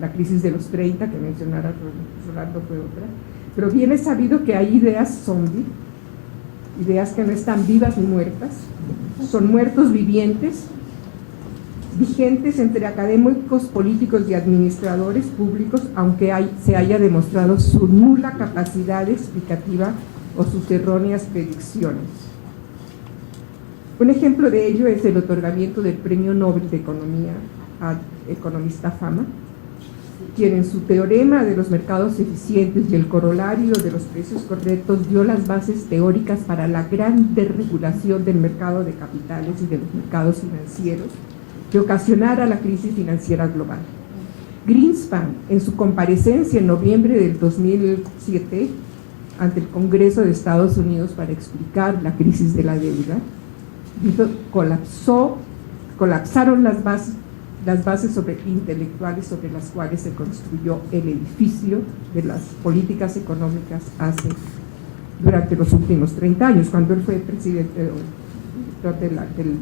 la crisis de los 30 que mencionara Rolando fue otra, pero bien es sabido que hay ideas zombie, ideas que no están vivas ni muertas, son muertos vivientes, vigentes entre académicos, políticos y administradores públicos, aunque se haya demostrado su nula capacidad explicativa o sus erróneas predicciones. Un ejemplo de ello es el otorgamiento del Premio Nobel de Economía al economista Fama, quien en su teorema de los mercados eficientes y el corolario de los precios correctos dio las bases teóricas para la gran desregulación del mercado de capitales y de los mercados financieros que ocasionara la crisis financiera global. Greenspan, en su comparecencia en noviembre del 2007 ante el Congreso de Estados Unidos para explicar la crisis de la deuda, dijo: colapsaron las bases intelectuales sobre las cuales se construyó el edificio de las políticas económicas durante los últimos 30 años, cuando él fue presidente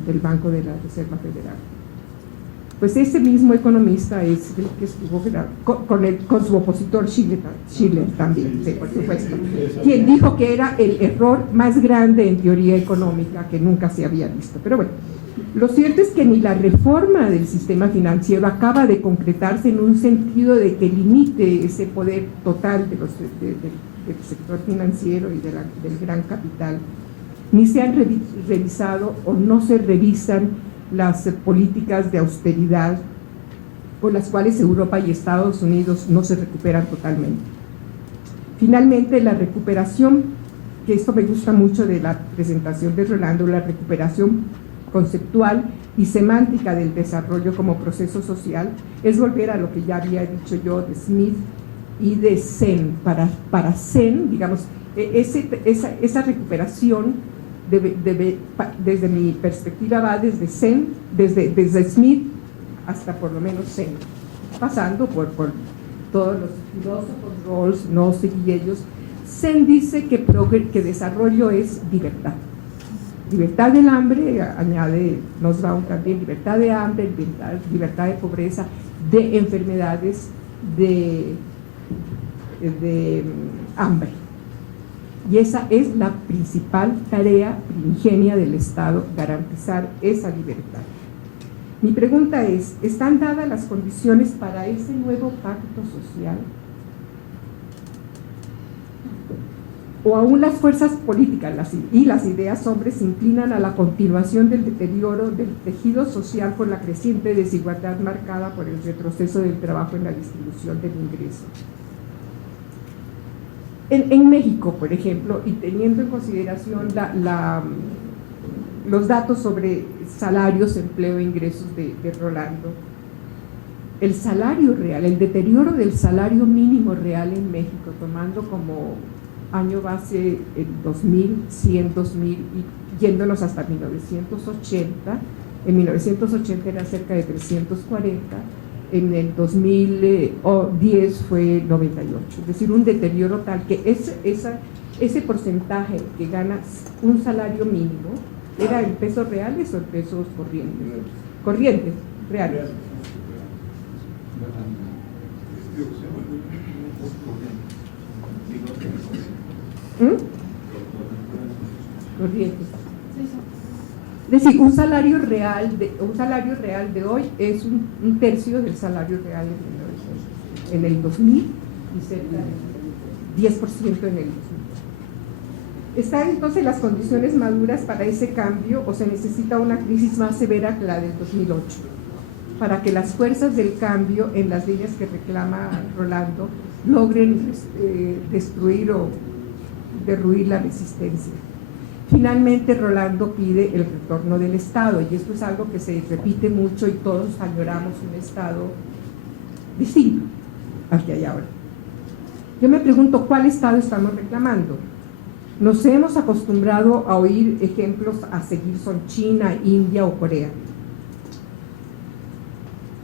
del Banco de la Reserva Federal. Pues ese mismo economista es el que estuvo con su opositor Schiller también, sí, por supuesto, quien dijo que era el error más grande en teoría económica que nunca se había visto. Pero bueno, lo cierto es que ni la reforma del sistema financiero acaba de concretarse en un sentido de que limite ese poder total del sector financiero y del gran capital, ni se han revisado o no se revisan las políticas de austeridad por las cuales Europa y Estados Unidos no se recuperan totalmente. Finalmente, la recuperación, que esto me gusta mucho de la presentación de Rolando, la recuperación conceptual y semántica del desarrollo como proceso social, es volver a lo que ya había dicho yo de Smith y de Sen. Para Sen, digamos, esa recuperación desde mi perspectiva va desde Sen, desde Smith hasta por lo menos Sen, pasando por todos los filósofos, Rawls, Nozick y ellos. Sen dice que desarrollo es libertad. Libertad del hambre, añade Nussbaum también, libertad de hambre, libertad de pobreza, de enfermedades de hambre. Y esa es la principal tarea primigenia del Estado, garantizar esa libertad. Mi pregunta es, ¿están dadas las condiciones para ese nuevo pacto social? ¿O aún las fuerzas políticas y las ideas hombres se inclinan a la continuación del deterioro del tejido social por la creciente desigualdad marcada por el retroceso del trabajo en la distribución del ingreso? En México, por ejemplo, y teniendo en consideración los datos sobre salarios, empleo e ingresos de Rolando, el salario real, el deterioro del salario mínimo real en México, tomando como año base el 2000, 100, 2000 y yéndonos hasta 1980, en 1980 era cerca de 340, en el 2010 fue 98, es decir, un deterioro tal que ese porcentaje que gana un salario mínimo era en pesos reales o en pesos corrientes, reales. Corrientes. Es decir, un salario real de hoy es un tercio del salario real en el 2000 y cerca del 10% en el 2000. ¿Están entonces las condiciones maduras para ese cambio o se necesita una crisis más severa que la del 2008 para que las fuerzas del cambio en las líneas que reclama Rolando logren destruir o derruir la resistencia? Finalmente, Rolando pide el retorno del Estado, y esto es algo que se repite mucho y todos añoramos un Estado distinto al que hay ahora. Yo me pregunto, ¿cuál Estado estamos reclamando? Nos hemos acostumbrado a oír ejemplos a seguir son China, India o Corea.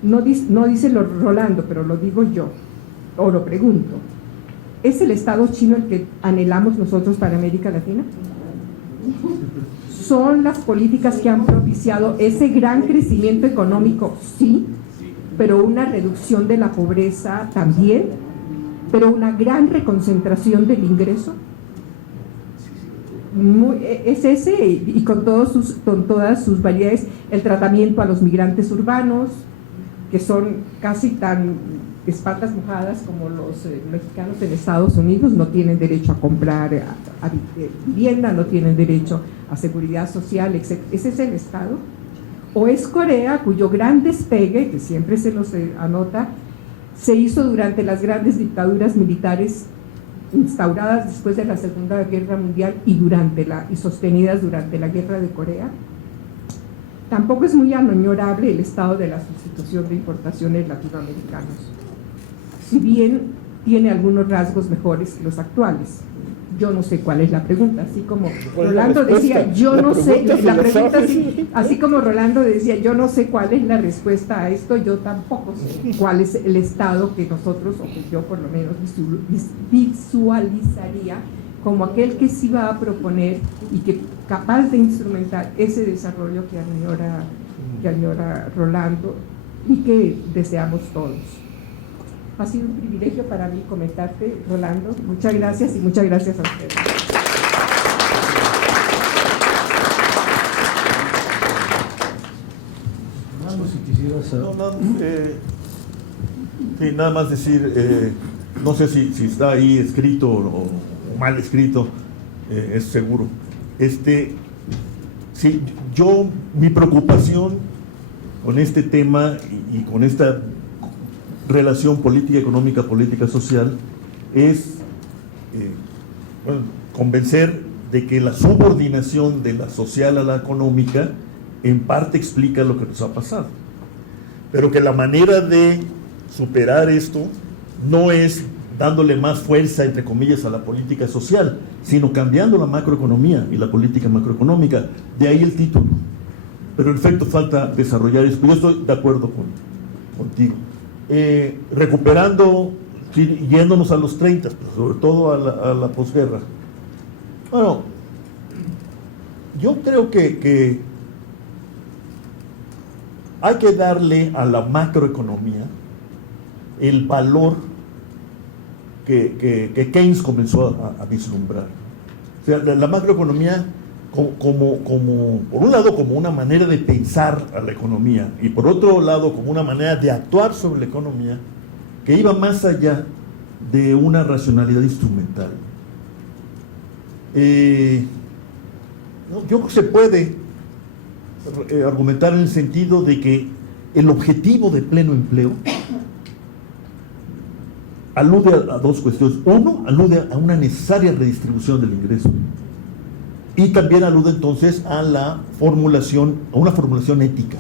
No dice Rolando, pero lo digo yo, o lo pregunto. ¿Es el Estado chino el que anhelamos nosotros para América Latina? ¿Son las políticas que han propiciado ese gran crecimiento económico? Sí, pero una reducción de la pobreza también, pero una gran reconcentración del ingreso. Es ese, y con todas sus variedades, el tratamiento a los migrantes urbanos, que son casi tan espaldas mojadas como los mexicanos en Estados Unidos, no tienen derecho a comprar a vivienda, no tienen derecho a seguridad social, etc. ¿Ese es el Estado? ¿O es Corea, cuyo gran despegue, que siempre se los anota, se hizo durante las grandes dictaduras militares instauradas después de la Segunda Guerra Mundial y sostenidas durante la Guerra de Corea? Tampoco es muy añorable el estado de la sustitución de importaciones latinoamericanas, si bien tiene algunos rasgos mejores que los actuales. Yo no sé cuál es la pregunta, así como Rolando decía, yo no sé, la pregunta así como Rolando decía, yo no sé cuál es la respuesta a esto, yo tampoco sé cuál es el estado que nosotros, o que yo por lo menos visualizaría como aquel que sí va a proponer y que capaz de instrumentar ese desarrollo que añora Rolando y que deseamos todos. Ha sido un privilegio para mí comentarte, Rolando. Muchas gracias y muchas gracias a ustedes. Rolando, si quisieras... Sí, nada más decir, no sé si está ahí escrito o mal escrito, es seguro. Sí, mi preocupación con este tema y con esta relación política económica, política social, es convencer de que la subordinación de la social a la económica en parte explica lo que nos ha pasado, pero que la manera de superar esto no es dándole más fuerza, entre comillas, a la política social, sino cambiando la macroeconomía y la política macroeconómica. De ahí el título. Pero en efecto falta desarrollar esto. Yo estoy de acuerdo contigo. Recuperando, yéndonos a los 30, sobre todo a la posguerra. Bueno, yo creo que hay que darle a la macroeconomía el valor que Keynes comenzó a vislumbrar. O sea, la macroeconomía como, por un lado, como una manera de pensar a la economía, y por otro lado, como una manera de actuar sobre la economía, que iba más allá de una racionalidad instrumental. Yo creo que se puede argumentar en el sentido de que el objetivo de pleno empleo alude a dos cuestiones. Uno, alude a una necesaria redistribución del ingreso, y también alude entonces a una formulación ética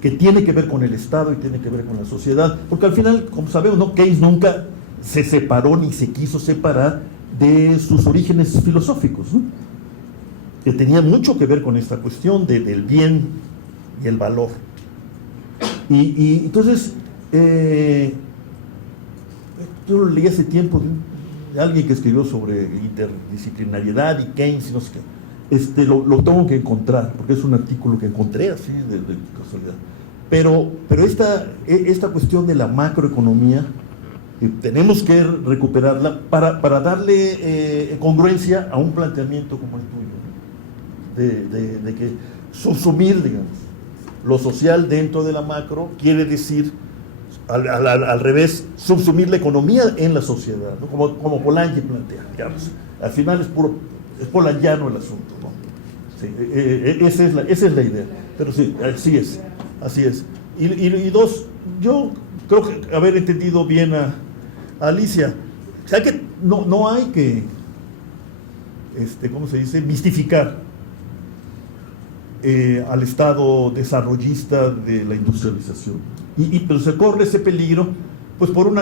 que tiene que ver con el Estado y tiene que ver con la sociedad, porque al final, como sabemos, ¿no?, Keynes nunca se separó ni se quiso separar de sus orígenes filosóficos, ¿no?, que tenía mucho que ver con esta cuestión del bien y el valor. Y entonces, yo lo leí hace tiempo de alguien que escribió sobre interdisciplinariedad y Keynes y no sé qué. Lo tengo que encontrar, porque es un artículo que encontré así de casualidad. Pero esta cuestión de la macroeconomía, tenemos que recuperarla para darle congruencia a un planteamiento como el tuyo, ¿no?, de que subsumir, digamos, lo social dentro de la macro quiere decir, al revés, subsumir la economía en la sociedad, ¿no?, como Polanyi plantea, digamos. Al final es polanyiano el asunto, ¿no? Sí, esa es la idea. Pero sí, así es. Y dos, yo creo que haber entendido bien a Alicia. O sea, que no hay que, ¿cómo se dice?, mistificar al estado desarrollista de la industrialización. Pero se corre ese peligro, pues por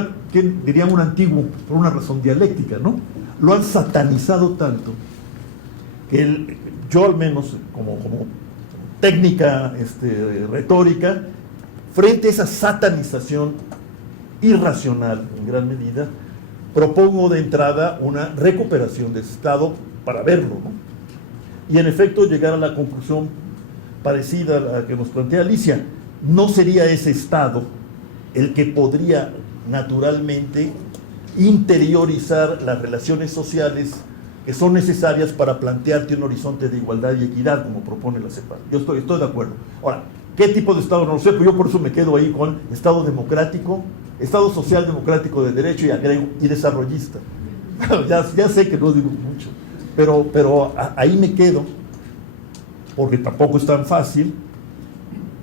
diríamos un antiguo, por una razón dialéctica, ¿no? Lo han satanizado tanto que yo, al menos como técnica retórica, frente a esa satanización irracional en gran medida, propongo de entrada una recuperación de ese estado para verlo, ¿no? Y en efecto llegar a la conclusión parecida a la que nos plantea Alicia. No sería ese estado el que podría naturalmente interiorizar las relaciones sociales que son necesarias para plantearte un horizonte de igualdad y equidad, como propone la CEPAL. Yo estoy de acuerdo. Ahora, ¿qué tipo de Estado? No lo sé, pero yo por eso me quedo ahí con Estado democrático, Estado social democrático de derecho, y agrego, y desarrollista. ya sé que no digo mucho, pero ahí me quedo, porque tampoco es tan fácil.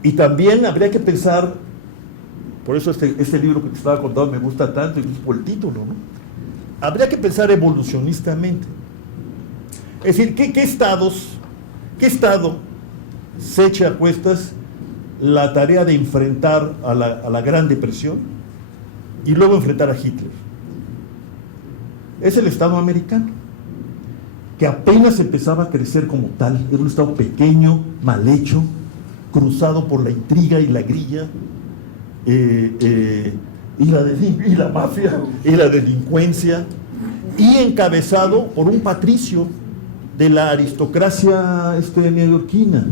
Y también habría que pensar, por eso este libro que te estaba contando me gusta tanto, y por el título, ¿no? Habría que pensar evolucionistamente. Es decir, ¿qué estado se echa a cuestas la tarea de enfrentar a la Gran Depresión y luego enfrentar a Hitler? Es el Estado americano, que apenas empezaba a crecer como tal. Era un Estado pequeño, mal hecho, cruzado por la intriga y la grilla, y la mafia, y la delincuencia, y encabezado por un patricio de la aristocracia neoyorquina.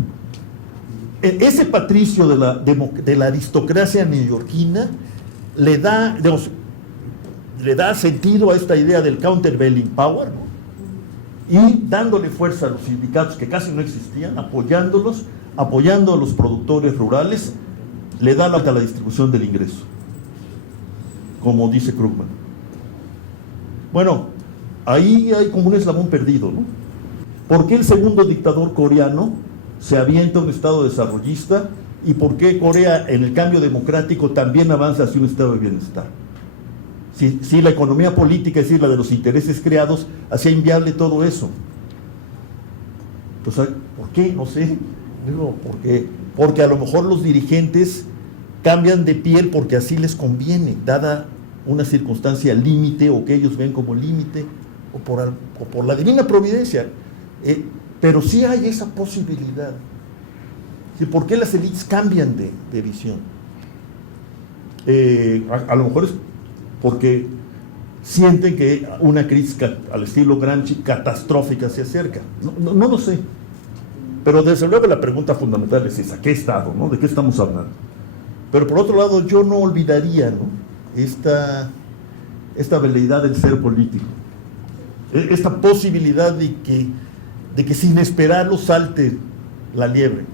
Ese patricio de la aristocracia neoyorquina le da sentido a esta idea del countervailing power, ¿no?, y dándole fuerza a los sindicatos que casi no existían, apoyando a los productores rurales, le da la distribución del ingreso, como dice Krugman. Bueno, ahí hay como un eslabón perdido, ¿no? ¿Por qué el segundo dictador coreano se avienta a un estado desarrollista? ¿Y por qué Corea, en el cambio democrático, también avanza hacia un estado de bienestar? Si la economía política, es decir, la de los intereses creados, hacía inviable todo eso. Pues, ¿por qué? No sé. Digo, porque a lo mejor los dirigentes cambian de piel porque así les conviene, dada una circunstancia límite, o que ellos ven como límite, o por la divina providencia. Pero sí hay esa posibilidad. ¿Por qué las élites cambian de visión? A lo mejor es porque sienten que una crisis al estilo Gramsci catastrófica se acerca. No lo sé. Pero desde luego la pregunta fundamental es esa: ¿qué Estado, no? ¿De qué estamos hablando? Pero por otro lado, yo no olvidaría, ¿no?, esta veleidad del ser político, esta posibilidad de que sin esperarlo salte la liebre.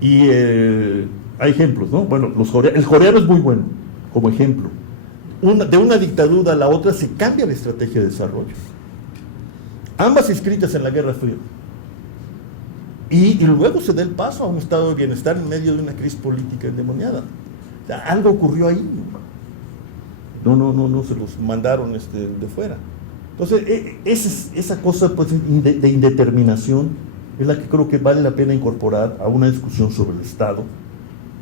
Y hay ejemplos, ¿no? Bueno, el coreano es muy bueno como ejemplo. De una dictadura a la otra se cambia la estrategia de desarrollo, ambas escritas en la Guerra Fría, y luego se da el paso a un estado de bienestar en medio de una crisis política endemoniada. O sea, algo ocurrió ahí, no se los mandaron de fuera. Entonces, esa cosa, pues, de indeterminación es la que creo que vale la pena incorporar a una discusión sobre el Estado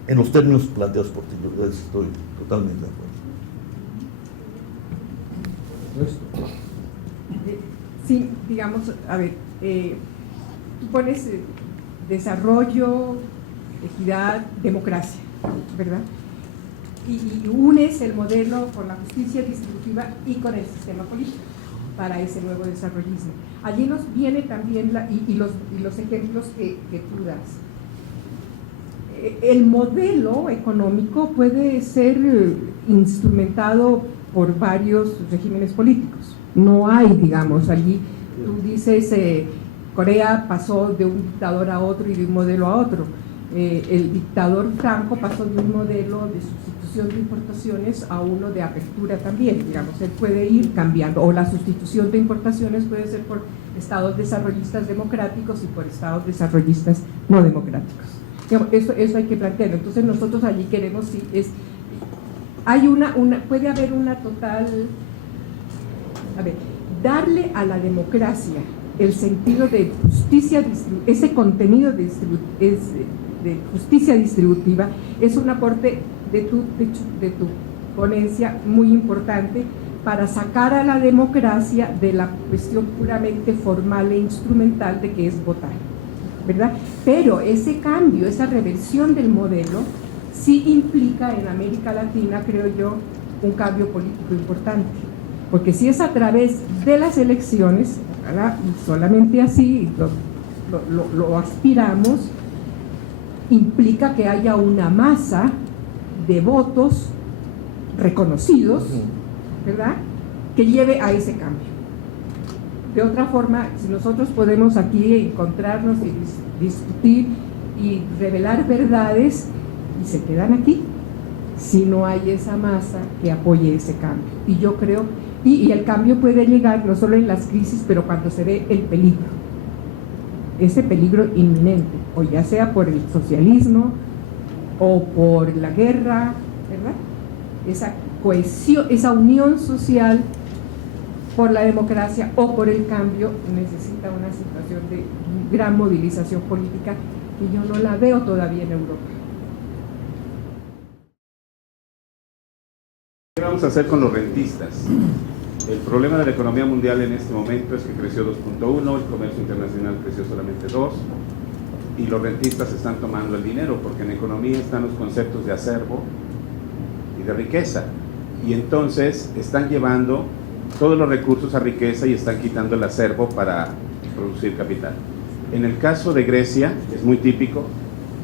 en los términos planteados por ti. Yo estoy totalmente de acuerdo. Sí, digamos, a ver, tú pones desarrollo, equidad, democracia, ¿verdad? Y unes el modelo con la justicia distributiva y con el sistema político para ese nuevo desarrollismo. Allí nos viene también los ejemplos que tú das. El modelo económico puede ser instrumentado por varios regímenes políticos. No hay, digamos, allí tú dices, Corea pasó de un dictador a otro y de un modelo a otro. El dictador Franco pasó de un modelo de sustitución de importaciones a uno de apertura también, digamos, él puede ir cambiando, o la sustitución de importaciones puede ser por estados desarrollistas democráticos y por estados desarrollistas no democráticos. Digamos, eso hay que plantearlo. Entonces nosotros allí queremos, sí, puede haber una total, darle a la democracia el sentido de justicia, ese contenido de justicia distributiva, es un aporte de tu ponencia muy importante para sacar a la democracia de la cuestión puramente formal e instrumental de que es votar, ¿verdad? Pero ese cambio, esa reversión del modelo, sí implica en América Latina, creo yo, un cambio político importante, porque si es a través de las elecciones, ¿verdad?, y solamente así lo aspiramos, implica que haya una masa de votos reconocidos, ¿verdad?, que lleve a ese cambio. De otra forma, si nosotros podemos aquí encontrarnos y discutir y revelar verdades, y se quedan aquí, si no hay esa masa que apoye ese cambio. Y yo creo, y el cambio puede llegar no solo en las crisis, pero cuando se ve el peligro, ese peligro inminente, o ya sea por el socialismo o por la guerra, ¿verdad? Esa cohesión, esa unión social por la democracia o por el cambio necesita una situación de gran movilización política que yo no la veo todavía en Europa. ¿Qué vamos a hacer con los rentistas? El problema de la economía mundial en este momento es que creció 2.1, el comercio internacional creció solamente 2, y los rentistas están tomando el dinero, porque en economía están los conceptos de acervo y de riqueza, y entonces están llevando todos los recursos a riqueza y están quitando el acervo para producir capital. En el caso de Grecia es muy típico,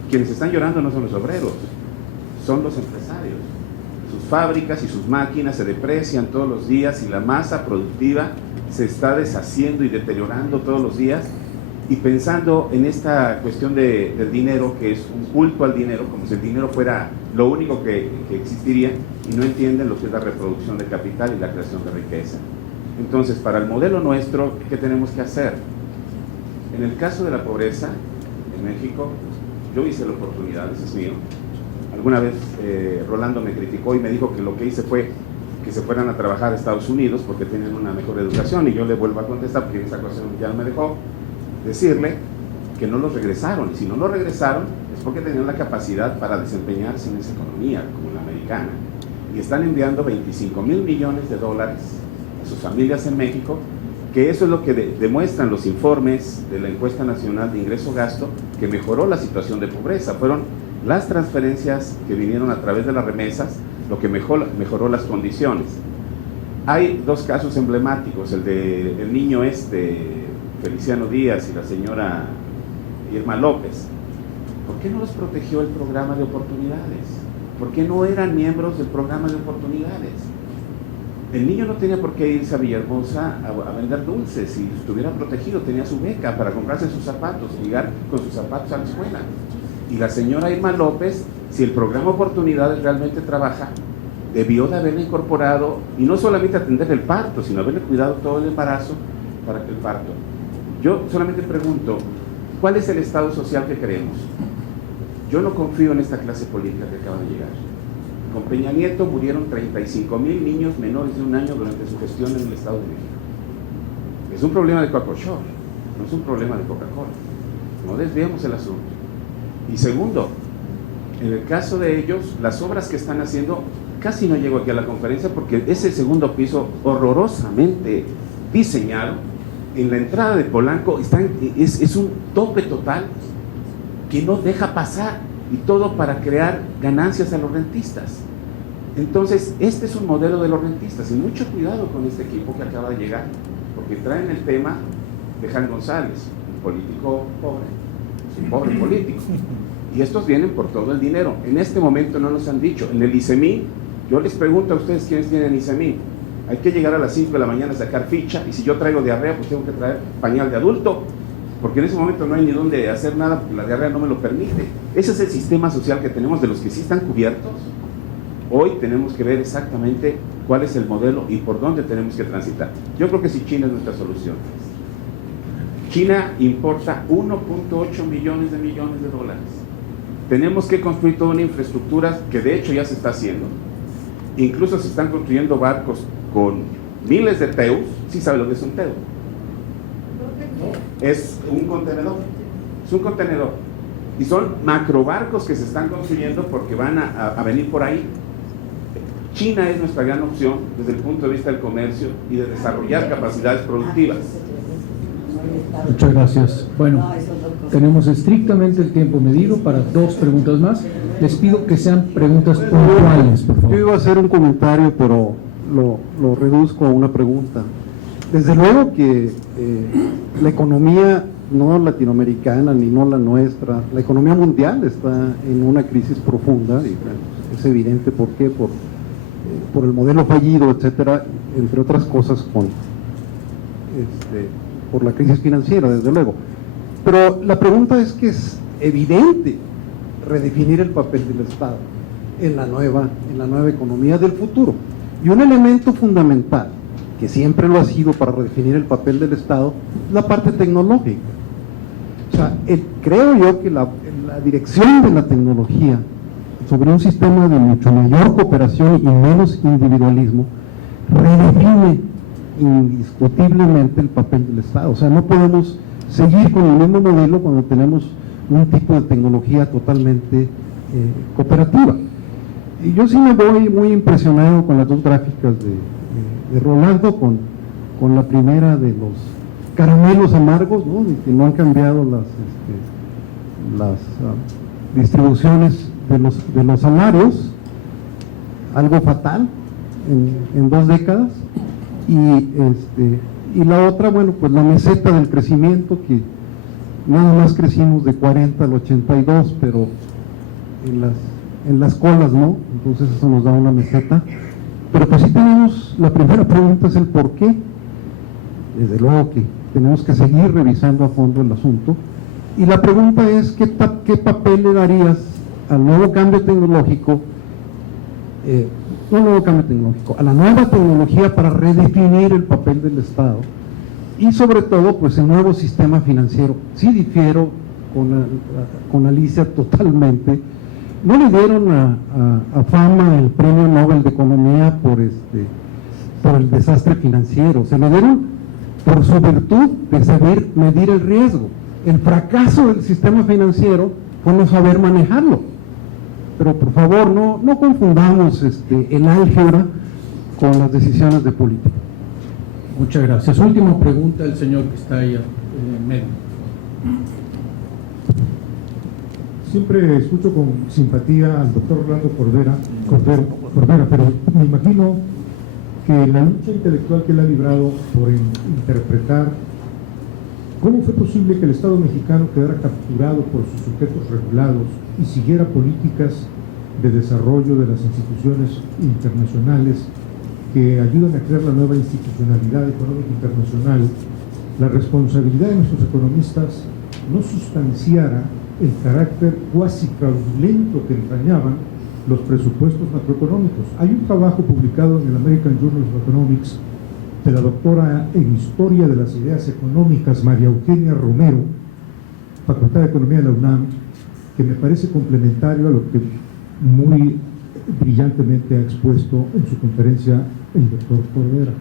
quienes están llorando no son los obreros, son los empresarios. Sus fábricas y sus máquinas se deprecian todos los días y la masa productiva se está deshaciendo y deteriorando todos los días, y pensando en esta cuestión del dinero, que es un culto al dinero, como si el dinero fuera lo único que existiría, y no entienden lo que es la reproducción de capital y la creación de riqueza. Entonces, para el modelo nuestro, ¿qué tenemos que hacer? En el caso de la pobreza en México, yo hice la oportunidad, ese es mío. Alguna vez Rolando me criticó y me dijo que lo que hice fue que se fueran a trabajar a Estados Unidos porque tienen una mejor educación, y yo le vuelvo a contestar, porque esa cuestión ya no me dejó, decirle que no los regresaron, y si no los regresaron es porque tenían la capacidad para desempeñarse en esa economía como la americana, y están enviando $25,000 millones a sus familias en México, que eso es lo que demuestran los informes de la encuesta nacional de ingreso-gasto, que mejoró la situación de pobreza. Fueron las transferencias que vinieron a través de las remesas lo que mejoró las condiciones. Hay dos casos emblemáticos, el del niño Feliciano Díaz y la señora Irma López. ¿Por qué no los protegió el programa de oportunidades? ¿Por qué no eran miembros del programa de oportunidades? El niño no tenía por qué irse a Villahermosa a vender dulces. Si estuviera protegido, tenía su beca para comprarse sus zapatos, llegar con sus zapatos a la escuela. Y la señora Irma López, si el programa Oportunidades realmente trabaja, debió de haberle incorporado, y no solamente atender el parto, sino haberle cuidado todo el embarazo para que el parto. Yo solamente pregunto, ¿cuál es el estado social que queremos? Yo no confío en esta clase política que acaba de llegar. Con Peña Nieto murieron 35,000 niños menores de 1 año durante su gestión en el Estado de México. Es un problema de Coca-Cola, no es un problema de Coca-Cola. No desviemos el asunto. Y segundo, en el caso de ellos, las obras que están haciendo, casi no llego aquí a la conferencia porque ese segundo piso horrorosamente diseñado, en la entrada de Polanco es un tope total que no deja pasar, y todo para crear ganancias a los rentistas. Entonces, este es un modelo de los rentistas, y mucho cuidado con este equipo que acaba de llegar, porque traen el tema de Jan González, un político pobre, un pobre político, y estos vienen por todo el dinero. En este momento no nos han dicho, en el ICEMI, yo les pregunto a ustedes quiénes tienen ICEMI, hay que llegar a las 5 de la mañana a sacar ficha, y si yo traigo diarrea, pues tengo que traer pañal de adulto, porque en ese momento no hay ni dónde hacer nada, porque la diarrea no me lo permite. Ese es el sistema social que tenemos, de los que sí están cubiertos. Hoy tenemos que ver exactamente cuál es el modelo y por dónde tenemos que transitar. Yo creo que si China es nuestra solución. China importa 1.8 millones de dólares. Tenemos que construir toda una infraestructura que de hecho ya se está haciendo. Incluso se están construyendo barcos con miles de teus. ¿Sí sabe lo que es un teu? Es un contenedor, y son macrobarcos que se están construyendo porque van a venir por ahí. China es nuestra gran opción desde el punto de vista del comercio y de desarrollar capacidades productivas. Muchas gracias. Bueno, tenemos estrictamente el tiempo medido para 2 preguntas más. Les pido que sean preguntas puntuales, por favor. Yo iba a hacer un comentario, pero lo reduzco a una pregunta. Desde luego que la economía no latinoamericana ni no la nuestra, la economía mundial está en una crisis profunda, y bueno, es evidente por qué, por el modelo fallido, etcétera, entre otras cosas por la crisis financiera, desde luego. Pero la pregunta es que es evidente redefinir el papel del Estado en la nueva economía del futuro. Y un elemento fundamental, que siempre lo ha sido para redefinir el papel del Estado, es la parte tecnológica. O sea, creo yo que la dirección de la tecnología sobre un sistema de mucho mayor cooperación y menos individualismo redefine indiscutiblemente el papel del Estado. O sea, no podemos seguir con el mismo modelo cuando tenemos un tipo de tecnología totalmente cooperativa. Y yo sí me voy muy impresionado con las 2 gráficas de Rolando, con la primera de los caramelos amargos, ¿no? De que no han cambiado las distribuciones de los salarios, algo fatal en 2 décadas, y la otra, bueno, pues la meseta del crecimiento, que nada más crecimos de 40 al 82, pero en las colas, ¿no? Entonces eso nos da una meseta. Pero pues sí tenemos, la primera pregunta es el por qué. Desde luego que tenemos que seguir revisando a fondo el asunto. Y la pregunta es, ¿qué papel le darías al nuevo cambio tecnológico, a la nueva tecnología para redefinir el papel del Estado? Y sobre todo, pues el nuevo sistema financiero. Sí difiero con Alicia totalmente. No le dieron a Fama el premio Nobel de Economía por el desastre financiero, se le dieron por su virtud de saber medir el riesgo. El fracaso del sistema financiero fue no saber manejarlo. Pero por favor, no confundamos el álgebra con las decisiones de política. Muchas gracias. Última pregunta, el señor que está ahí en medio. Siempre escucho con simpatía al doctor Rolando Cordera, pero me imagino que la lucha intelectual que él ha librado por interpretar ¿Cómo fue posible que el Estado mexicano quedara capturado por sus sujetos regulados y siguiera políticas de desarrollo de las instituciones internacionales que ayudan a crear la nueva institucionalidad económica internacional? La responsabilidad de nuestros economistas no sustanciara el carácter cuasi fraudulento que entrañaban los presupuestos macroeconómicos. Hay un trabajo publicado en el American Journal of Economics de la doctora en Historia de las Ideas Económicas, María Eugenia Romero, Facultad de Economía de la UNAM, que me parece complementario a lo que muy brillantemente ha expuesto en su conferencia el doctor Corbera.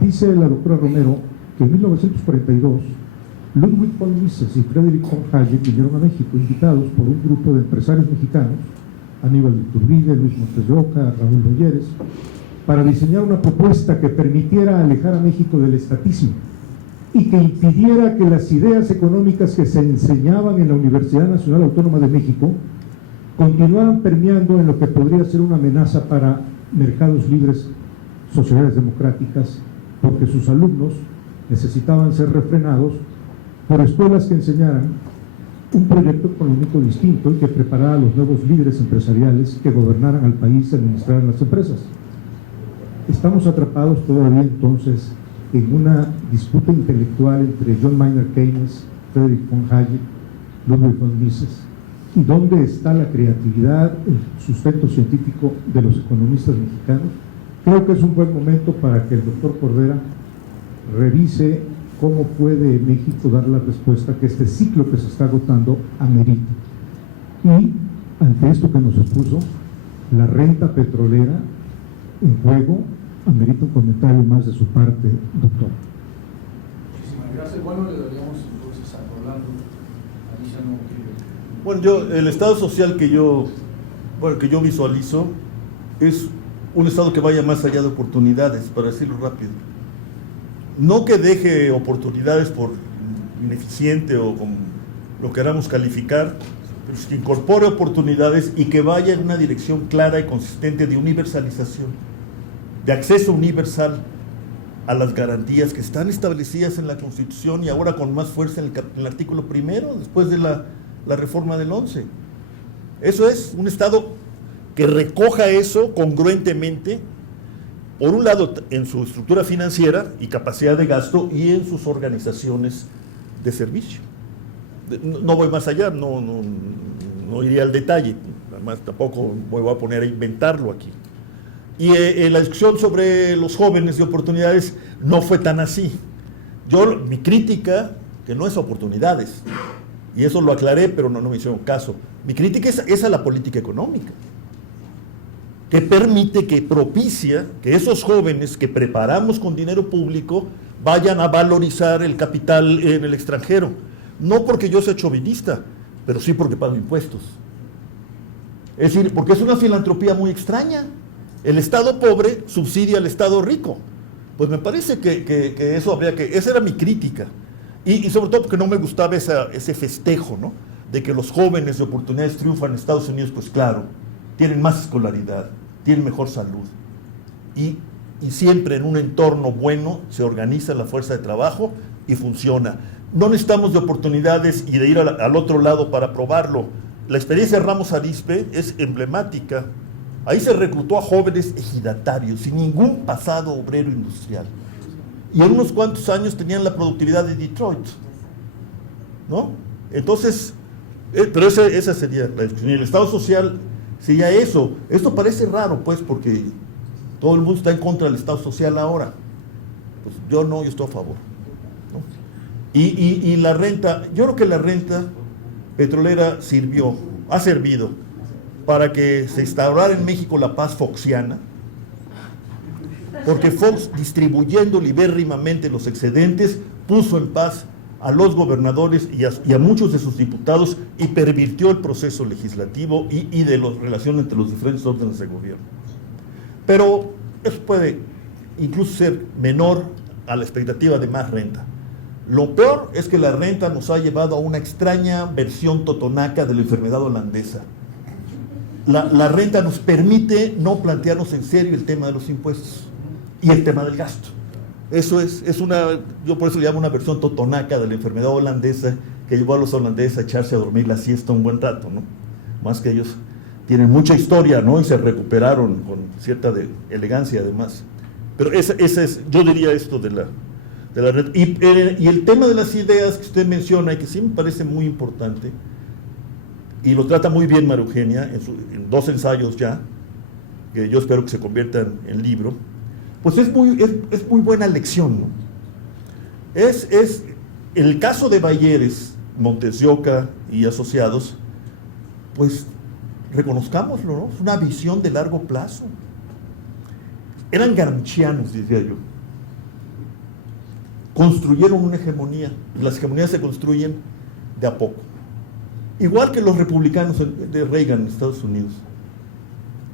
Dice la doctora Romero que en 1942 Ludwig von Mises y Friedrich von Hayek vinieron a México, invitados por un grupo de empresarios mexicanos, Aníbal de Iturbide, Luis Montes de Oca, Raúl Boyeres, para diseñar una propuesta que permitiera alejar a México del estatismo y que impidiera que las ideas económicas que se enseñaban en la Universidad Nacional Autónoma de México continuaran permeando en lo que podría ser una amenaza para mercados libres, sociedades democráticas, porque sus alumnos necesitaban ser refrenados por escuelas que enseñaran un proyecto económico distinto y que preparara a los nuevos líderes empresariales que gobernaran al país y administraran las empresas. Estamos atrapados todavía entonces en una disputa intelectual entre John Maynard Keynes, Friedrich von Hayek, Ludwig von Mises. ¿Y dónde está la creatividad, el sustento científico de los economistas mexicanos? Creo que es un buen momento para que el doctor Cordera revise cómo puede México dar la respuesta que este ciclo que se está agotando amerita. Y ante esto que nos expuso, la renta petrolera en juego amerita un comentario más de su parte, doctor. Muchísimas gracias. Bueno, le daríamos entonces a Rolando. Alicia no quiere. Bueno, el Estado social que yo visualizo es un Estado que vaya más allá de oportunidades, para decirlo rápido. No que deje oportunidades por ineficiente o como lo queramos calificar, pero que incorpore oportunidades y que vaya en una dirección clara y consistente de universalización, de acceso universal a las garantías que están establecidas en la Constitución y ahora con más fuerza en el artículo primero, después de la reforma del 11. Eso es un Estado que recoja eso congruentemente, por un lado en su estructura financiera y capacidad de gasto y en sus organizaciones de servicio. No voy más allá, no iría al detalle, además tampoco me voy a poner a inventarlo aquí. Y la discusión sobre los jóvenes y oportunidades no fue tan así. Mi crítica, que no es oportunidades, y eso lo aclaré, pero no me hicieron caso, mi crítica es a la política económica, que permite, que propicia que esos jóvenes que preparamos con dinero público vayan a valorizar el capital en el extranjero. No porque yo sea chauvinista, pero sí porque pago impuestos. Es decir, porque es una filantropía muy extraña. El Estado pobre subsidia al Estado rico. Pues me parece que eso habría que... Esa era mi crítica. Y sobre todo porque no me gustaba ese festejo, ¿no? De que los jóvenes de oportunidades triunfan en Estados Unidos, pues claro, tienen más escolaridad, tienen mejor salud. Y siempre en un entorno bueno se organiza la fuerza de trabajo y funciona. No necesitamos de oportunidades y de ir al otro lado para probarlo. La experiencia de Ramos Arizpe es emblemática. Ahí se reclutó a jóvenes ejidatarios, sin ningún pasado obrero industrial. Y en unos cuantos años tenían la productividad de Detroit, ¿no? Entonces, pero esa sería la discusión. El Estado social sería eso. Esto parece raro, pues, porque todo el mundo está en contra del Estado social ahora. Pues yo no, yo estoy a favor, ¿no? Y la renta, yo creo que la renta petrolera ha servido para que se instaurara en México la paz foxiana, porque Fox, distribuyendo libérrimamente los excedentes, puso en paz a los gobernadores y a muchos de sus diputados y pervirtió el proceso legislativo y de la relación entre los diferentes órdenes de gobierno. Pero eso puede incluso ser menor a la expectativa de más renta. Lo peor es que la renta nos ha llevado a una extraña versión totonaca de la enfermedad holandesa. La renta nos permite no plantearnos en serio el tema de los impuestos y el tema del gasto. Eso es una, yo por eso le llamo una versión totonaca de la enfermedad holandesa que llevó a los holandeses a echarse a dormir la siesta un buen rato, ¿no? Más que ellos tienen mucha historia, ¿no? Y se recuperaron con cierta elegancia además. Pero esa es, yo diría esto de la red. Y el tema de las ideas que usted menciona y que sí me parece muy importante, y lo trata muy bien María Eugenia en 2 ensayos ya, que yo espero que se conviertan en libro, pues es muy buena lección, ¿no? Es el caso de Bayeres, Montes de Oca y asociados, pues reconozcámoslo, ¿no? Es una visión de largo plazo. Eran gramscianos, diría yo. Construyeron una hegemonía. Las hegemonías se construyen de a poco. Igual que los republicanos de Reagan en Estados Unidos.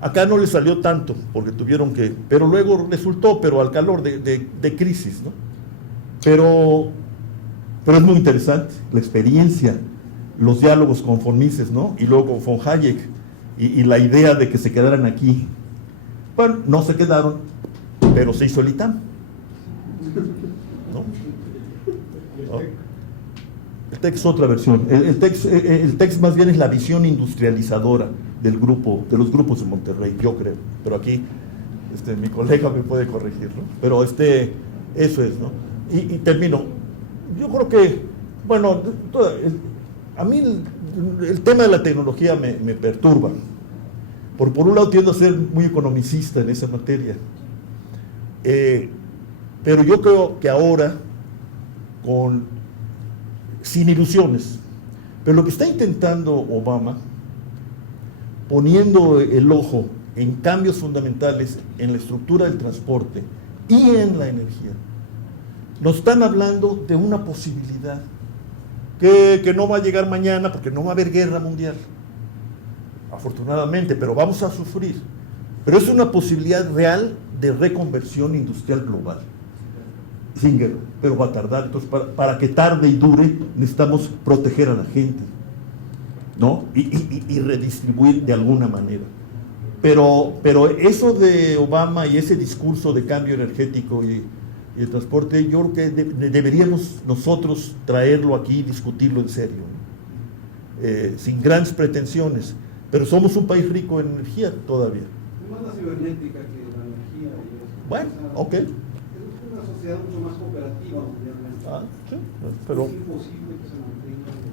Acá no les salió tanto, porque tuvieron que, pero luego resultó, pero al calor de crisis, ¿no? Pero es muy interesante la experiencia, los diálogos con von Mises, ¿no? Y luego con von Hayek, y la idea de que se quedaran aquí. Bueno, no se quedaron, pero se hizo el ITAM, ¿no? El TEC es otra versión. El TEC más bien es la visión industrializadora de los grupos de Monterrey, yo creo. Pero aquí mi colega me puede corregir, ¿no? Pero eso es, ¿no? Y termino. Yo creo que, bueno, a mí el tema de la tecnología me perturba. Por un lado tiendo a ser muy economicista en esa materia. Pero yo creo que ahora, sin ilusiones, pero lo que está intentando Obama, poniendo el ojo en cambios fundamentales en la estructura del transporte y en la energía, nos están hablando de una posibilidad que no va a llegar mañana porque no va a haber guerra mundial, afortunadamente, pero vamos a sufrir. Pero es una posibilidad real de reconversión industrial global. Sin guerra, pero va a tardar. Entonces, para que tarde y dure, necesitamos proteger a la gente, ¿no? Y redistribuir de alguna manera. Pero eso de Obama y ese discurso de cambio energético y el transporte, yo creo que deberíamos nosotros traerlo aquí y discutirlo en serio, ¿no? Sin grandes pretensiones, pero somos un país rico en energía todavía. Más la cibernética que la energía. Bueno, ok. Es una sociedad mucho más cooperativa mundialmente. Sí, pero es imposible que se mantenga el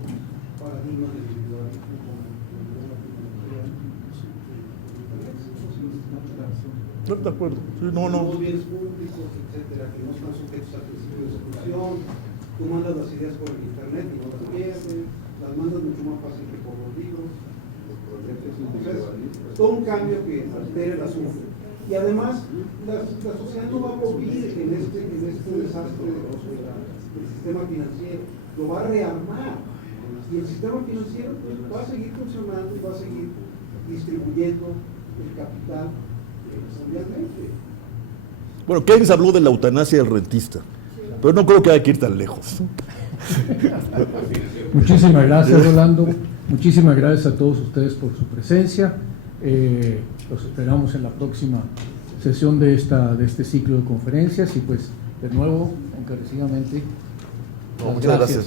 paradigma del individualismo con la tecnología. no de acuerdo. Sí, no. Los bienes públicos, etcétera, que no están sujetos al principio de exclusión. Tú mandas las ideas por el internet y no las pierdes, las mandas mucho más fácil que por los libros. Entonces, todo un cambio que altera el asunto. Y además, la sociedad no va a morir en este desastre del sistema financiero, lo va a rearmar. Y el sistema financiero pues, va a seguir funcionando y va a seguir distribuyendo el capital mundialmente. Bueno, Keynes habló de la eutanasia del rentista, pero no creo que haya que ir tan lejos. Muchísimas gracias, Rolando. Muchísimas gracias a todos ustedes por su presencia. Los esperamos en la próxima sesión de este ciclo de conferencias y pues de nuevo, encarecidamente, Muchas gracias.